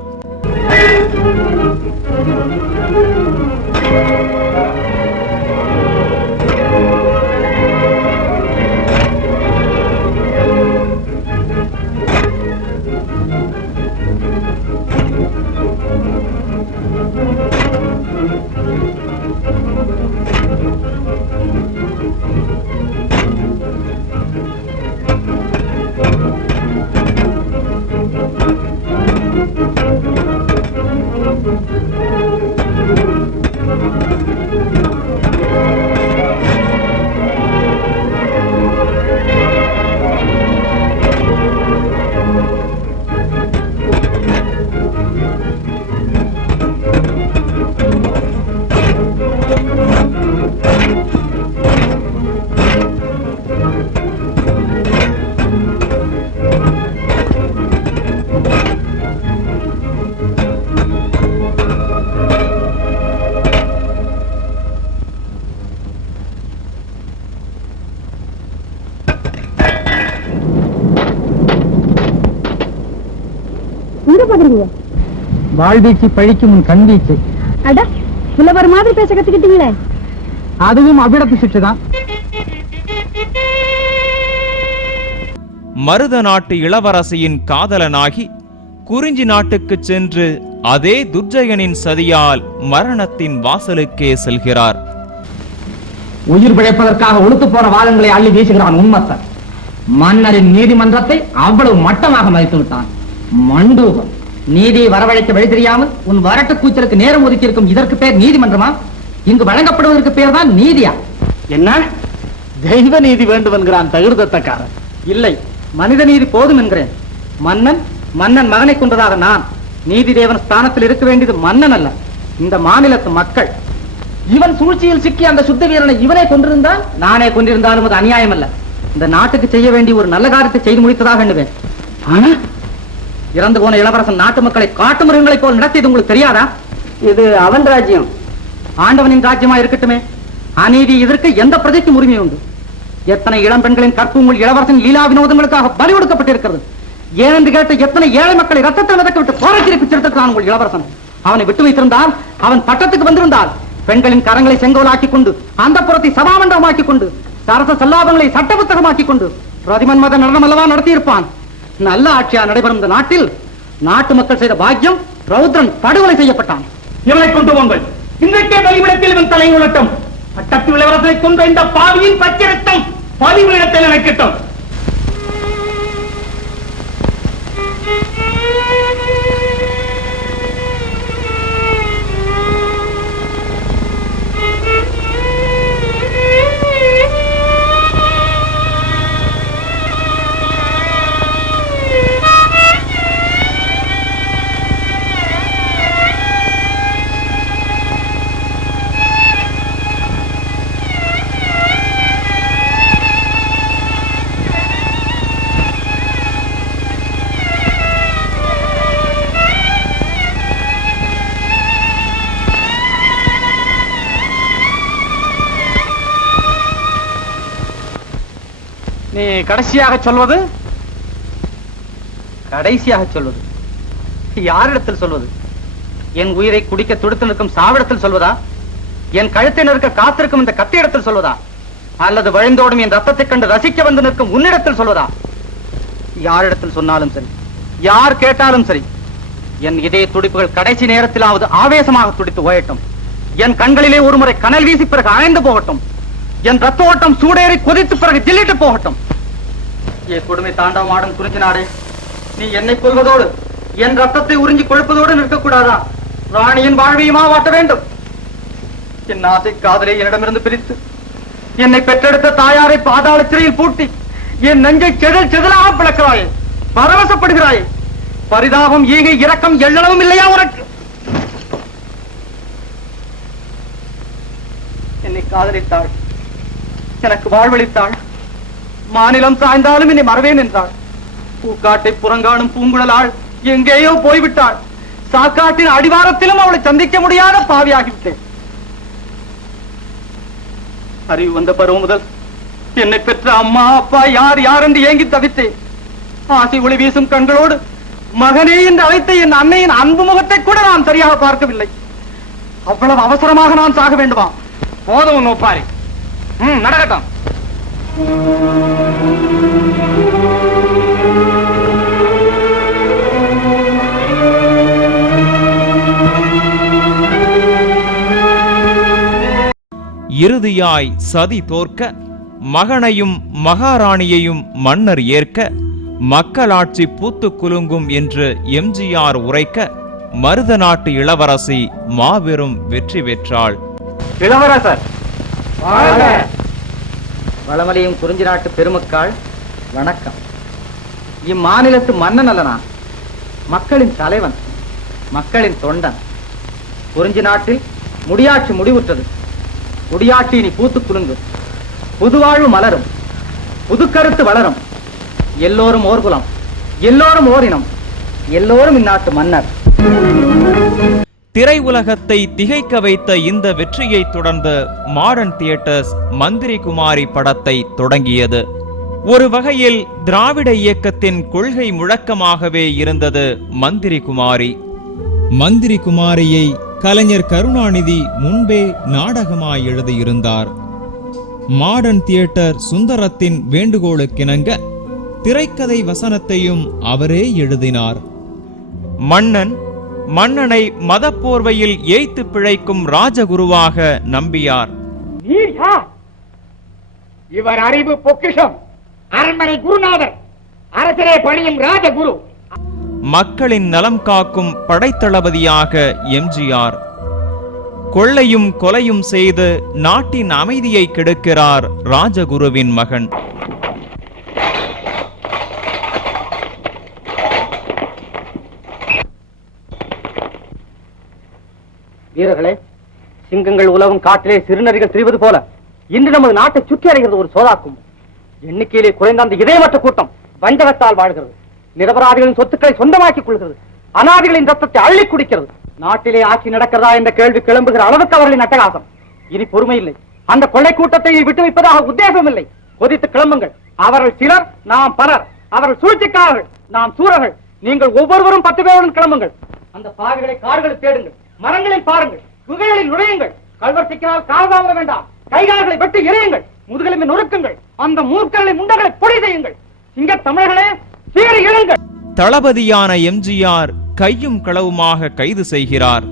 வாழ்வீச்சு பழிக்கும் உன் கண் வீச்சு. அட, புலவர் மாதிரி பேச கத்துக்கிட்டீங்களே. அதுவும் அவ்விடத்து சுற்றுதான். மருத நாட்டு இளவரசியின் காதலனாகி குறிஞ்சி நாட்டுக்கு சென்று அதே துர்ஜயனின் சதியால் மரணத்தின் வாசலுக்கே செல்கிறார். உயிர் பிழைப்பதற்காக உளுத்து போன வாதங்களை அள்ளி வீசுகிறான் உண்மத்தன். மன்னரின் நீதிமன்றத்தை அவ்வளவு மட்டமாக மதித்து விட்டான். மண்டூகம். நீதியை வரவழைக்க வழி தெரியாமல் உன் வரட்டு கூச்சலுக்கு நேரம் ஒதுக்கி இருக்கும் இதற்கு பேர் நீதிமன்றமா? இங்கு வழங்கப்படுவதற்கு பேர் தான் நீதியா? என்ன தெய்வ நீதி வேண்டும் என்கிறான் தகுதத்தக்காரன். இல்லை, மனித நீதி போதும் என்கிறேன். மன்னன் மகனை கொண்டதாக நான். நீதி தேவன் ஸ்தானத்தில் இருக்க வேண்டியது மன்னன் அல்ல, இந்த மாநிலத்து மக்கள். இவன் சூழ்ச்சியில் சிக்கி அந்த சுத்த வீரனை இவனே கொண்டிருந்தால், நானே கொண்டிருந்தாலும் அது அநியாயம் அல்ல. இந்த நாட்டுக்கு செய்ய வேண்டிய ஒரு நல்ல காரியத்தை செய்து முடித்ததாக எண்ணுவேன். இறந்து போன இளவரசன் நாட்டு மக்களை காட்டு மிருகங்களைப் போல் நடத்தியது உங்களுக்கு தெரியாதா? இது அவன் ராஜ்யம், ஆண்டவனின் ராஜ்யமா இருக்கட்டுமே. அநீதி இதற்கு எந்த பிரஜைக்கும் உரிமை உண்டு. எத்தனை இளம் பெண்களின் கற்புங்கள் இளவரசன் லீலா வினோதங்களுக்காக பலி கொடுக்கப்பட்டிருக்கிறது. ஏனென்று கேட்ட எத்தனை ஏழை மக்களை ரத்தத்தை மிதக்க விட்டு போராட்டி பிச்செடுத்திருக்கிறான் உங்கள் இளவரசன். அவனை விட்டு வைத்திருந்தால், அவன் பட்டத்துக்கு வந்திருந்தால், பெண்களின் கரங்களை செங்கோலாக்கிக் கொண்டு, அந்த புறத்தை சபாமண்டமாக்கிக் கொண்டு, சரச சல்லாபங்களை சட்ட புத்தகமாக்கிக் கொண்டு, பிரதிமன்மத நடனம் அல்லவா நடத்தியிருப்பான். நல்ல ஆட்சியா நடைபெறும் இந்த நாட்டில் நாட்டு மக்கள் செய்த பாக்கியம் ரௌத்ரன் படுகொலை செய்யப்பட்டான். இவனை கொண்டு வாங்கள். இன்றைக்கே பலிபீடத்தில் இவன் தலை உழட்டும். பட்டத்து இளவரசரை கொண்ட இந்த பாவியின் பச்சை ரத்தம் பலிபீடத்தில் நினைக்கட்டும். நீ கடைசியாக சொல்வது யாரிடத்தில் சொல்வது? என் உயிரை குடிக்க துடித்து நிற்கும் சாவிடத்தில் சொல்வதா? என் கழுத்தை நிற்க காத்திருக்கும் இந்த கத்தியிடத்தில் சொல்வதா? அல்லது வழிந்தோடும் என் ரத்தத்தை கண்டு ரசிக்க வந்து நிற்கும் உன்னிடத்தில் சொல்வதா? யாரிடத்தில் சொன்னாலும் சரி, யார் கேட்டாலும் சரி, என் இதய துடிப்புகள் கடைசி நேரத்திலாவது ஆவேசமாக துடித்து ஓயட்டும். என் கண்களிலே ஒருமுறை கனல் வீசி பிறகு அணைந்து போகட்டும். என் ரத்த ஓட்டம் சூடேறி கொதித்து பிறகு ஜில்லிட்டு போகட்டும். என் கொடுமை தாண்டவம் ஆடும் குறிஞ்சி நாடே, நீ என்னை கொள்வதோடு என் ரத்தத்தை உறிஞ்சி கொழுப்பதோடு நிற்கக்கூடாதா? ராணியின் வாழ்வையுமா வாட்ட வேண்டும்? என் ஆசை காதலை என்னிடமிருந்து பிரித்து என்னை பெற்றெடுத்த தாயாரை பாதாள சிறையில் பூட்டி என் நெஞ்சை செதல் செதலாக பிளக்கிறாயே, பரவசப்படுகிறாயே. பரிதாபம், ஈகை, இரக்கம் எள்ளளவும் இல்லையா உனக்கு? என்னை காதலித்தாள், எனக்கு வாழ்வளித்தாள். மாநிலம் சாய்ந்தாலும் என்னை மறவேன் என்றாள். பூக்காட்டை புறங்காணும் பூங்குழலாள் எங்கேயோ போய்விட்டாள். சாக்காட்டின் அடிவாரத்திலும் அவளை சந்திக்க முடியாத பாவியாகிவிட்டேன். அறிவு வந்த பருவம் முதல் என்னை பெற்ற அம்மா அப்பா யார் யார் என்று ஏங்கி தவித்தேன். ஆசை ஒளி வீசும் கண்களோடு மகனே என்று அழைத்த என் அன்னையின் அன்பு முகத்தை கூட நான் சரியாக பார்க்கவில்லை. அவ்வளவு அவசரமாக நான் சாக வேண்டுமா? போதும் நோப்பாரி, நடக்கட்டும். இறுதியாய் சதி தோற்க, மகனையும் மகாராணியையும் மன்னர் ஏற்க, மக்களாட்சி பூத்து குலுங்கும் என்று எம்ஜிஆர் உரைக்க, மருத நாட்டு இளவரசி மாபெரும் வெற்றி பெற்றாள். இளவரசர் வளமலையும் குறிஞ்சி நாட்டு பெருமக்கள் வணக்கம். இம்மாநிலத்து மன்னன் அல்ல நான், மக்களின் தலைவன், மக்களின் தொண்டன். குறிஞ்சி நாட்டில் முடியாட்சி முடிவுற்றது. முடியாட்சி இனி பூத்து குலுங்கும், புதுவாழ்வு மலரும், புதுக்கருத்து வளரும். எல்லோரும் ஓர் குலம், எல்லோரும் ஓரினம், எல்லோரும் இந்நாட்டு மன்னர். திரையுலகத்தை திகைக்க வைத்த இந்த வெற்றியை தொடர்ந்து மாடர்ன் தியேட்டர்ஸ் மந்திரி குமாரி படத்தை தொடங்கியது. ஒரு வகையில் திராவிட இயக்கத்தின் கொள்கை முழக்கமாகவே இருந்தது மந்திரி குமாரி. மந்திரி குமாரியை கலைஞர் கருணாநிதி முன்பே நாடகமாய் எழுதியிருந்தார். மாடர்ன் தியேட்டர் சுந்தரத்தின் வேண்டுகோளுக்கிணங்க திரைக்கதை வசனத்தையும் அவரே எழுதினார். மன்னனை மதப்போர்வையில் ஏய்த்து பிழைக்கும் ராஜகுருவாக நம்பியார். இவர் அறிவு பொக்கிஷம், அரண்மனை குருநாதர், அரசரே பணியும் ராஜகுரு. மக்களின் நலம் காக்கும் படைத்தளபதியாக எம்ஜிஆர். கொள்ளையும் கொலையும் செய்து நாட்டின் அமைதியை கெடுக்கிறார் ராஜகுருவின் மகன். வீரர்களே, சிங்கங்கள் உலவும் காட்டிலே சிறுநரிகள் திரிவது போல இன்று நமது நாட்டை சுற்றி அடைகிறது ஒரு சோதாக்கும். எண்ணிக்கையிலே குறைந்த அந்த இதயமற்ற கூட்டம் வஞ்சகத்தால் வாழ்கிறது. நிரபராதிகளின் சொத்துக்களை சொந்தமாக்கிக் கொள்கிறது. அநாதிகளின் ரத்தத்தை அள்ளி குடிக்கிறது. நாட்டிலே ஆட்சி நடக்கிறதா என்ற கேள்வி கிளம்புகிற அளவுக்கு அவர்களின் அட்டகாசம். இனி பொறுமை இல்லை. அந்த கொள்ளை கூட்டத்தை விட்டு வைப்பதாக உத்தேசம் இல்லை. கொதித்து கிளம்புங்கள். அவர்கள் சிலர், நாம் பலர். அவர்கள் சூழ்ச்சிக்காரர்கள், நாம் சூரர்கள். நீங்கள் ஒவ்வொருவரும் 10 பேருடன் கிளம்புங்கள். அந்த பாவிகளை காடுகளில் தேடுங்கள், மரங்களில் பாருங்கள், குகைகளில் நுழையுங்கள். கல்வர் சிக்கினால் காலதாமத வேண்டாம். கைகால்களை வெட்டி எறியுங்கள். முதுகெலும்பை நொறுக்குங்கள், அந்த மூர்க்கர்களை முண்டகளை பொடி செய்யுங்கள். சிங்க தமிழர்களே, சீறி எழுங்கள். தளபதியான எம்ஜிஆர் கையும் களவுமாக கைது செய்கிறார்.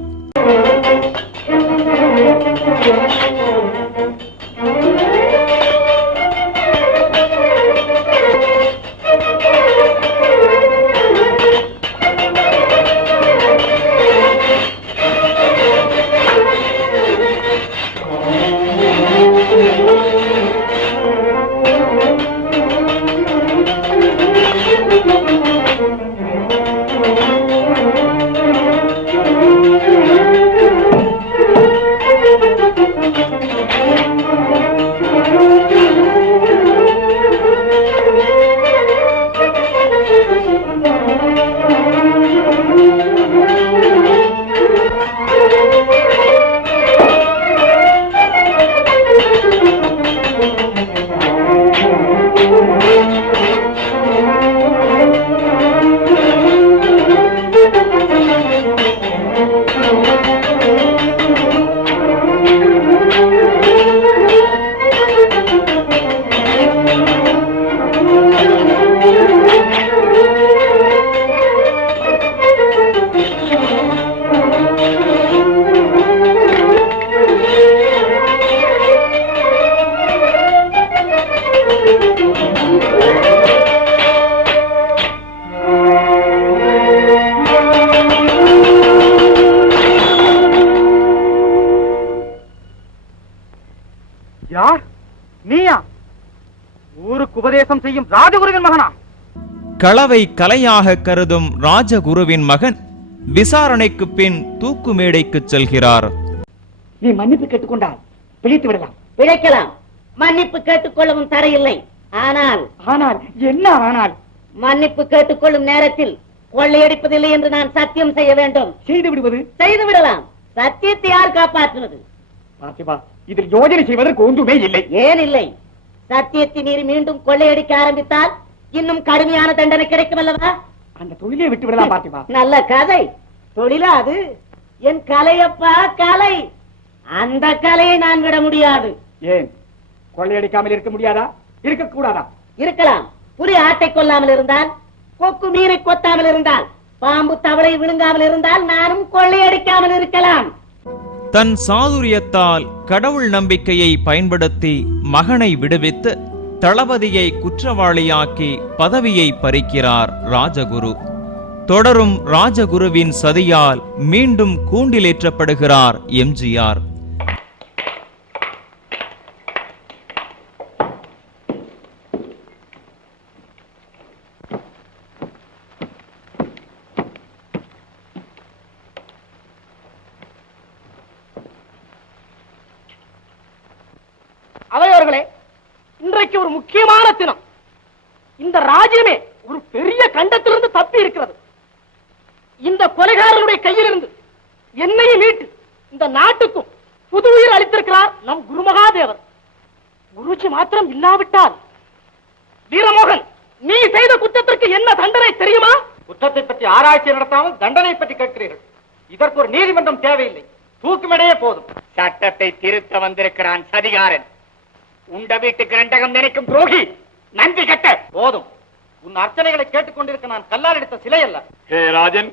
யார்? நீயா? ஊருக்கு உபதேசம் செய்யும் ராஜகுருவின் மகனா? களவை கலையாக கருதும் ராஜகுருவின் மகன் விசாரணைக்கு பின் தூக்கு மேடைக்கு செல்கிறார். நீ மன்னிப்பு கேட்டுக்கொண்டால் பிழைத்து விடலாம். பிழைக்கலாம். மன்னிப்பு கேட்டுக்கொள்ளவும் தடையில்லை. ஆனால் ஆனால் என்ன? ஆனால் மன்னிப்பு கேட்டுக்கொள்ளும் நேரத்தில் கொள்ளையடிப்பதில்லை என்று நான் சத்தியம் செய்ய வேண்டும். செய்து விடுவது? செய்து விடலாம். சத்தியத்தை யார் காப்பாற்றுவது? பாத்திமா, இதில் யோஜனை செய்வதற்கு ஒன்றுமே இல்லை. ஏன் இல்லை? சத்தியத்தை மீறி மீண்டும் கொள்ளையடிக்க ஆரம்பித்தால் இன்னும் கடுமையான தண்டனை கிடைக்கும் அல்லவா? அந்த தொழிலை விட்டு விடலாம் பாத்திமா. நல்ல கதை. தொழிலா அது? என் கலையப்பா, கலை. அந்த கலையை நான் விட முடியாது. ஏன்? கொள்ளையடிக்காமல் இருக்க முடியாதா? இருக்கக்கூடாதா? இருக்கலாம். புலி ஆட்டை கொல்லாமல் இருந்தால், கொக்கு மீனை கொத்தாமல் இருந்தால், பாம்பு தவளை விழுங்காமல் இருந்தால் நானும் கொள்ளையடிக்காமல் இருக்கலாம். தன் சாதுரியத்தால் கடவுள் நம்பிக்கையை பயன்படுத்தி மகனை விடுவித்து தளபதியை குற்றவாளியாக்கி பதவியை பறிக்கிறார் ராஜகுரு. தொடரும் ராஜகுருவின் சதியால் மீண்டும் கூண்டிலேற்றப்படுகிறார் எம்ஜிஆர். அவையோர்களே, இன்றைக்கு ஒரு முக்கியமான தினம். இந்த ராஜ்யமே ஒரு பெரிய கண்டத்திலிருந்து தப்பி இருக்கிறது. இந்த கொலைகாரனுடைய கையிலிருந்து என்னையும் மீட்டு இந்த நாட்டுக்கும் புது உயிர் அளித்திருக்கிறார் நம் குருமகாதேவர். குருஜி மாத்திரம் இல்லாவிட்டால், வீரமோகன், நீ செய்த குற்றத்திற்கு என்ன தண்டனை தெரியுமா? குற்றத்தை பற்றி ஆராய்ச்சி நடத்தாமல் தண்டனை பற்றி கேட்கிறீர்கள். இதற்கு ஒரு நீதிமன்றம் தேவையில்லை, தூக்குமேடையே போதும். சட்டத்தை திருத்த வந்திருக்கிறான் சதிகாரன். உண்ட வீட்டுக்கு ரெண்டகம் நினைக்கும் துரோகி, நன்றி கட்ட. போதும். உன் அர்ச்சனைகளை கேட்டுக்கொண்டிருக்க நான் கல்லால் எடுத்த சிலை அல்ல. ஹே ராஜன்,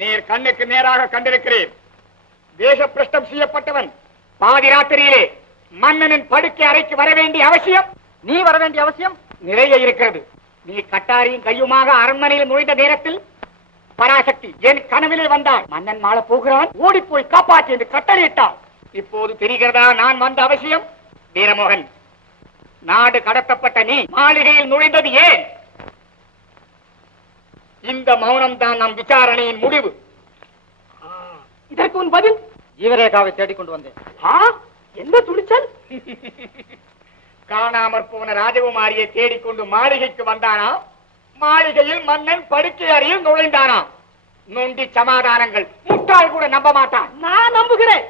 நீர் கண்ணுக்கு நேராக கண்டிருக்கிறேன். தேச பிரஷ்டம் செய்யப்பட்டவன் பாதி ராத்திரியிலே மன்னனின் படுக்கை அறைக்கு வர வேண்டிய அவசியம், நீ வர வேண்டிய அவசியம் நிறைய இருக்கிறது. நீ கட்டாரியும் கையுமாக அரண்மனையில் நுழைந்த நேரத்தில் பராசக்தி என் கனவிலே வந்தாள். மன்னன் மாள போகிறான், ஓடி போய் காப்பாற்றி என்று கட்டளையிட்டான். இப்போது தெரிகிறதா நான் வந்த அவசியம்? வீரமோகன், நாடு கடத்தப்பட்ட நீ மாளிகையில் நுழைந்தது ஏன்? இந்த மௌனம் தான் நம் விசாரணையின் முடிவு. இதற்கு உன் பதில்? ஜீவரேகாவை தேடிக்கொண்டு வந்தேன். என்ன துணிச்சல்? காணாமற் போன ராஜகுமாரியை தேடிக்கொண்டு மாளிகைக்கு வந்தானா? மாளிகையில் மன்னன் படுக்கை அறையில் நுழைந்தானா? நொண்டி சமாதானங்கள் முட்டாள் கூட நம்ப மாட்டான். நான் நம்புகிறேன்.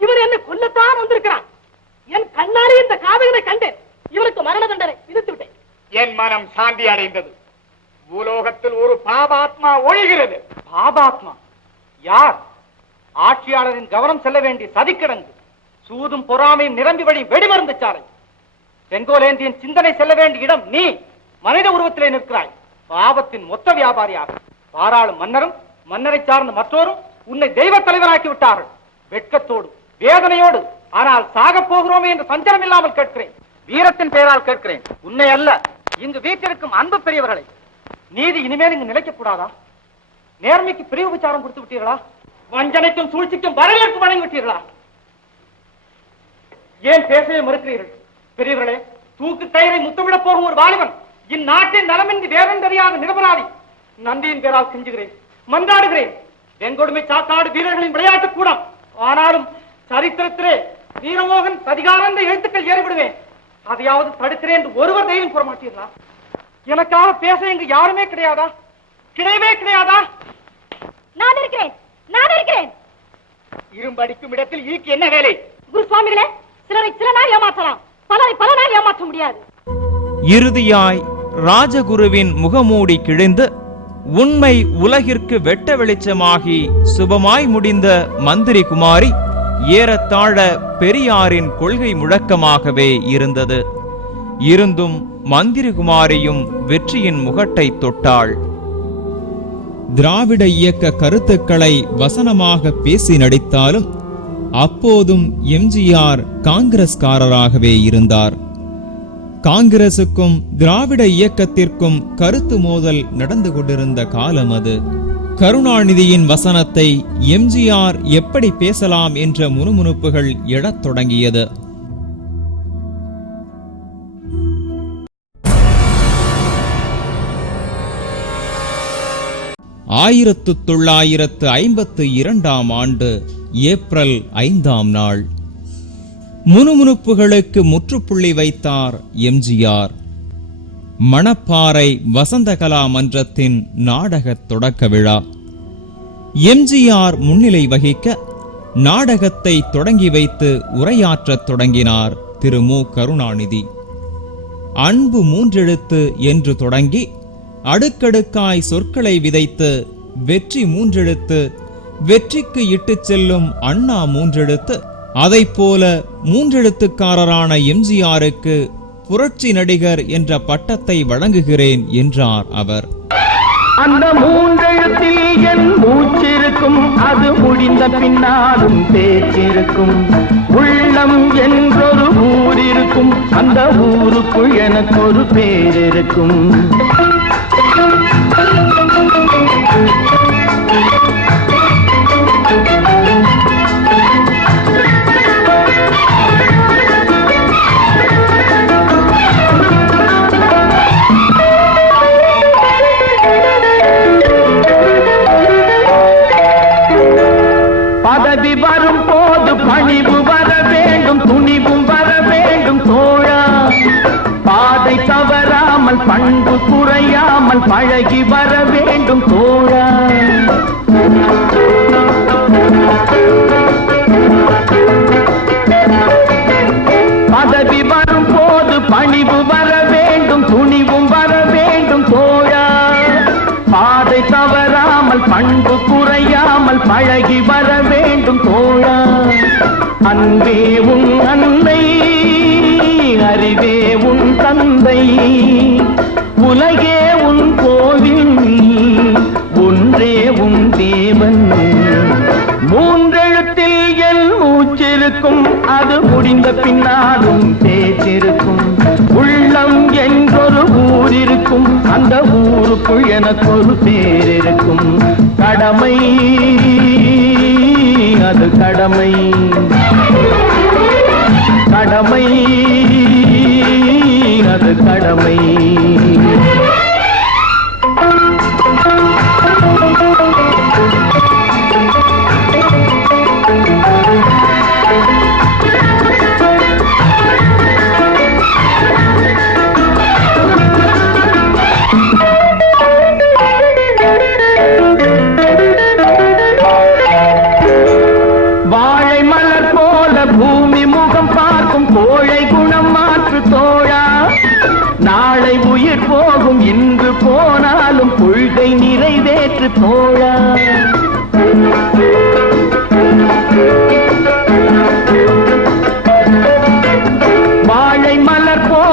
இவர் என்ன கொல்லத்தான் வந்திருக்கிறான். என் கண்ணாலே இந்த காதகனை கண்டேன். இவருக்கு மரண தண்டனை விதித்து விட்டேன். என் மனம் சாந்தி அடைந்தது. பூலோகத்தில் ஒரு பாபாத்மா ஒழிகிறது. பாபாத்மா யார்? ஆட்சியாளரின் கவனம் செல்ல வேண்டிய சதிக்கிடங்கு, சூதும் பொறாமையும் நிரம்பி வழி வெடிமருந்து சாலை. செங்கோலேந்தியின் சிந்தனை செல்ல வேண்டிய இடம் நீ மனித உருவத்திலே நிற்கிறாய். பாவத்தின் மொத்த வியாபாரியாக பாராளும் மன்னரும் மன்னரை சார்ந்த மற்றோரும் உன்னை தெய்வ தலைவராக்கி விட்டார்கள். வெட்கத்தோடு வேதனையோடு ஆனால் சாக போகிறோமே என்று சஞ்சலம் இல்லாமல் கேட்கிறேன். வீரத்தின் பெயரால் கேட்கிறேன், உன்னை அல்ல, இங்கு வீட்டிற்கும் அன்பு பெரியவர்களை. நீதி இனிமேல் இங்கு நிலைக்க கூடாதா? நேர்மைக்கு பிரிவு விசாரம் கொடுத்து விட்டீர்களா? வஞ்சனைக்கும் சூழ்ச்சிக்கும் வரவேற்பு வழங்கி விட்டீர்களா? ஏன் பேசவே மறுக்கிறீர்கள்? பெரியவர்களே, தூக்கு கயிறை முத்தமிட போகும் ஒரு வாலிபன் இந்நாட்டின் நலமின்றி வேறெந்தறியாத நிரபராதி. நன்றியின் பேரால் செஞ்சுகிறேன், மன்றாடுகிறேன். வெங்கொடுமை சாத்தாடு வீரர்களின் விளையாட்டு கூடம். ஆனாலும் சரித்திரத்திலே வீரமோகன் சதிகாரந்த எழுத்துக்கள் ஏறிவிடுவேன். அதையாவது தடுக்கிறேன் என்று ஒருவர் தைரியம் கூற மாட்டீர்களா? எனக்காக பேச இங்கு யாருமே கிடையாதா? கிடையவே கிடையாதா? நான் இருக்கிறேன், நான் இருக்கிறேன். இரும்படிக்கும் இடத்தில் ஈக்கு என்ன வேலை? குரு சுவாமிகளே, சிலரை சில நாள் ஏமாற்றலாம், பலரை பல நாள் ஏமாற்ற முடியாது. இறுதியாய் ராஜகுருவின் முகமூடி கிழிந்து உண்மை உலகிற்கு வெட்ட வெளிச்சமாகி சுபமாய் முடிந்த மந்திரி குமாரி ஏறத்தாழ பெரியாரின் கொள்கை முழக்கமாகவே இருந்தது. இருந்தும் மந்திரி குமாரியும் வெற்றியின் முகட்டை தொட்டாள். திராவிட இயக்க கருத்துக்களை வசனமாக பேசி நடித்தாலும் அப்போதும் எம்ஜிஆர் காங்கிரஸ்காரராகவே இருந்தார். காங்கிரசுக்கும் திராவிட இயக்கத்திற்கும் கருத்து மோதல் நடந்து கொண்டிருந்த காலம் அது. கருணாநிதியின் வசனத்தை எம்ஜிஆர் எப்படி பேசலாம் என்ற முணுமுணுப்புகள் எழத் தொடங்கியது. ஆயிரத்து 1952 ஆண்டு ஏப்ரல் 5 நாள் முணுமுணுப்புகளுக்கு முற்றுப்புள்ளி வைத்தார் எம்ஜிஆர். மணப்பாறை வசந்தகலா மன்றத்தின் நாடக தொடக்க விழா. எம்ஜிஆர் முன்னிலை வகிக்க நாடகத்தை தொடங்கி வைத்து உரையாற்றத் தொடங்கினார் திரு மு. கருணாநிதி. அன்பு 3 எழுத்து என்று தொடங்கி அடுக்கடுக்காய் சொற்களை விதைத்து வெற்றி 3 எழுத்து, வெற்றிக்கு இட்டுச் செல்லும் அண்ணா 3 எழுத்து, அதைப்போல 3 எழுத்துக்காரரான எம்ஜிஆருக்கு புரட்சி நடிகர் என்ற பட்டத்தை வழங்குகிறேன் என்றார் அவர். அந்த 3 எழுத்தில் என் மூச்சிருக்கும், அது முடிந்த பின்னாலும் பேச்சிருக்கும். உள்ளம் என்றொரு ஊர் இருக்கும், அந்த ஊருக்குள் எனக்கு ஒரு பேர் இருக்கும். பதவி வரும் போது பணிவு வர வேண்டும், துணிவும் வர வேண்டும் தோழா. பாதை தவறாமல் பண்பு குறையாமல் பழகி வர வேண்டும் தோழா. பதவி வரும் போது பணிவு வர வேண்டும், துணிவும் வர வேண்டும் தோழா. பாதை தவறாமல் பண்பு குறையாமல் பழகி வர வேண்டும் தோழா. அன்பே உன் அன்னை, அறிவே உன் தந்தை, உலகே உன் கோவில், ஒன்றே உன் தேவன். 3 எழுத்தில் என் மூச்சிருக்கும், அது முடிந்த பின்னாலும் பேச்சிருக்கும். உள்ளம் என்றொரு ஊர் இருக்கும், அந்த ஊருக்குள் எனக்கு ஒரு பேர் இருக்கும். கடமை அது கடமை, கடமை அது கடமை. வாழை மலர் போல பூமி முகம் பார்க்கும் கோழை குணம் மாற்று தோழா. நாளை உயிர் போகும், இன்று போனாலும் கொள்கை நிறைவேற்று தோழா. வாழை மலர் போல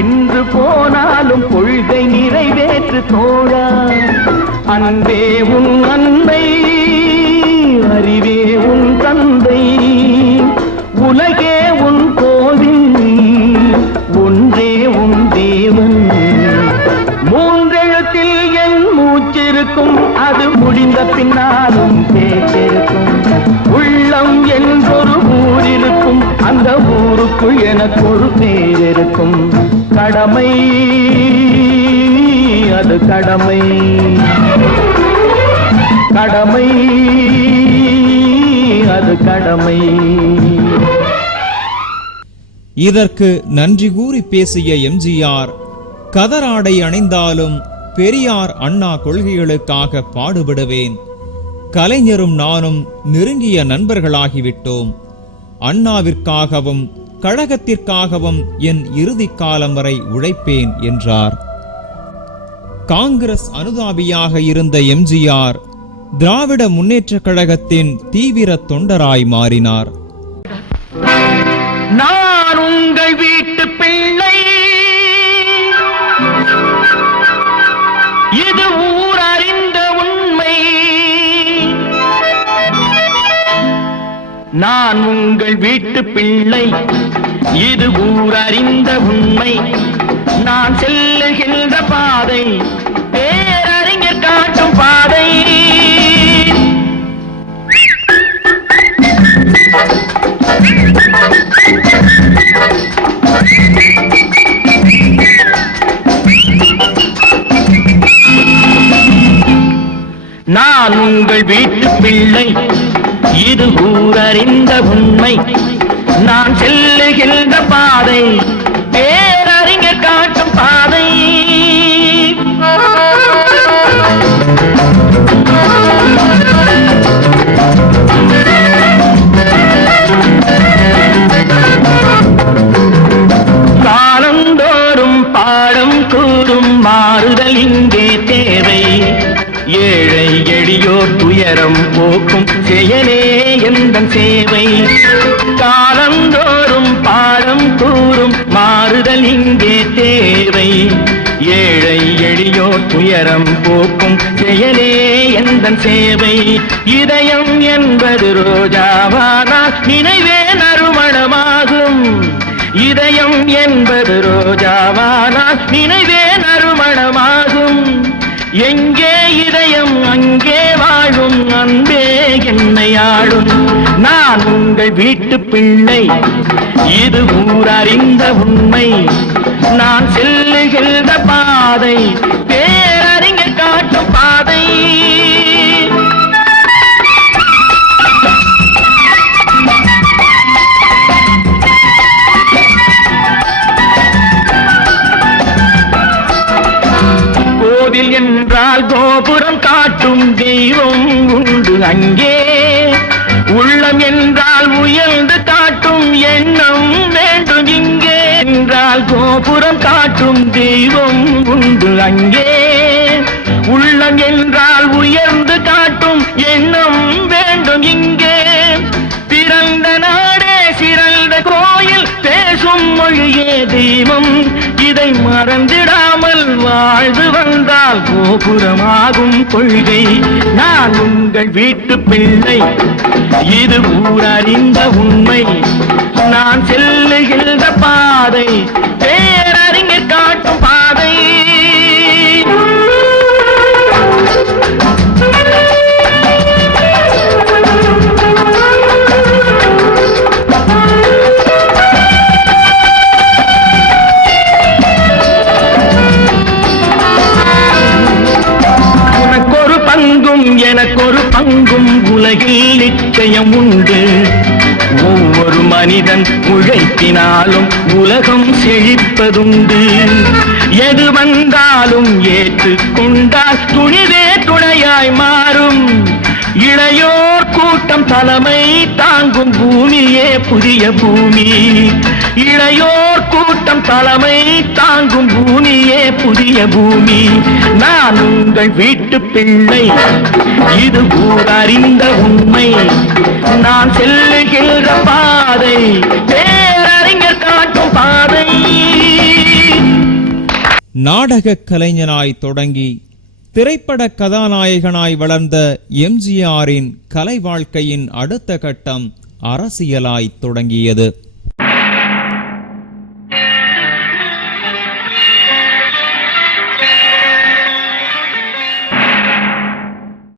இன்று போனாலும் கொள்கை நிறைவேற்று தோழா. அன்பே உன் அன்னை, அறிவே உன் தந்தை, உலகே உன் கோவில், ஒன்றே உன் தேவன். மூன்றெழுத்தில் என் மூச்சிருக்கும், அது முடிந்த பின்னாலும் கேட்டிருக்கும். உள்ளம் என்றொரு ஊர் இருக்கும், அந்த ஊருக்குள் எனக்கு ஒரு பேர் இருக்கும். கடமை அது கடமை, கடமை அது கடமை. இதற்கு நன்றி கூறி பேசிய எம்ஜிஆர், கதராடை அணிந்தாலும் பெரியார் அண்ணா கொள்கைகளுக்காக பாடுபடுவேன். கலைஞரும் நானும் நெருங்கிய நண்பர்களாகிவிட்டோம். அண்ணாவிற்காகவும் கழகத்திற்காகவும் என் இறுதி காலம் வரை உழைப்பேன் என்றார். காங்கிரஸ் அனுதாபியாக இருந்த எம்ஜிஆர் திராவிட முன்னேற்றக் கழகத்தின் தீவிர தொண்டராய் மாறினார். நான் உங்கள் வீட்டு பிள்ளை, இது ஊர் அறிந்த உண்மை. நான் உங்கள் வீட்டு பிள்ளை, இது ஊர் அறிந்த உண்மை. நான் செல்லுகின்ற பாதை பேரறிஞர் காட்டும் பாதை. நான் உங்கள் வீட்டு பிள்ளை, இது ஊரறிந்த உண்மை. நான் செல்லுகின்ற பாதை பேரறிஞர் காட்டும் பாதை. காலந்தோறும் பாடம் கூறும் மாறுதல் இங்கே தேவை. ஏழை எளியோர் துயரம் போக்கும் செயலே எந்தன் சேவை. காலந்தோறும் பாடம் கூறும் மாறுதல் இங்கே தேவை. ஏழை எளியோர் துயரம் போக்கும் செயலே எந்தன் சேவை. இதயம் என்பது ரோஜாவானால் நினைவே நறுமணமாகும். இதயம் என்பது ரோஜாவானால் நினைவே நறுமணமாகும். எங்கே இதயம் அங்கே வாழும் அன்பே என்னை ஆளும். நான் உங்கள் வீட்டு பிள்ளை, இது ஊரறிந்த உண்மை. நான் செல்லுகின்ற பாதை பேரறிஞர் காட்டும் பாதை. கோவில் என்றால் கோபுரம் காட்டும் தெய்வம் உண்டு அங்கே. உள்ளம் என்றால் உயர்ந்து காட்டும் எண்ணம் வேண்டும் இங்கே. என்றால் கோபுரம் காட்டும் தெய்வம் உண்டு அங்கே. உள்ளம் என்றால் உயர்ந்து காட்டும் எண்ணம் வேண்டும் இங்கே. பிறந்த நாடே சிறந்த கோயில், பேசும் மொழியே தெய்வம். இதை மறந்திடாமல் வாழ்ந்து வந்தால் கோபுரமாகும் கொள்கை. நான் உங்கள் வீட்டு பிள்ளை, இது ஊரறிந்த உண்மை. நான் செல்லுகின்ற பாதை பேரறிஞர் காட்டும் பாதை. எனக்கொரு பங்கும் உலகில் நிச்சயம் உண்டு. ஒவ்வொரு மனிதன் உழைப்பினாலும் உலகம் செழிப்பதுண்டு. எது வந்தாலும் ஏற்றுக்கொண்டால் துணிவே துணையாய் மாறும். இளையோர் கூட்டம் தலைமை தாங்கும் பூமியே புதிய பூமி. இளையோர் கூட்டம் தலைமை தாங்கும் பூமியே புதிய பூமி. நான் உங்கள் வீட்டு பிள்ளை, இது ஊரறிந்த உண்மை. நான் செல்லுகின்ற பாதை பேரறிஞர் காட்டும் பாதை. நாடக கலைஞனாய் தொடங்கி திரைப்பட கதாநாயகனாய் வளர்ந்த எம்ஜிஆரின் கலை வாழ்க்கையின் அடுத்த கட்டம் அரசியலாய் தொடங்கியது.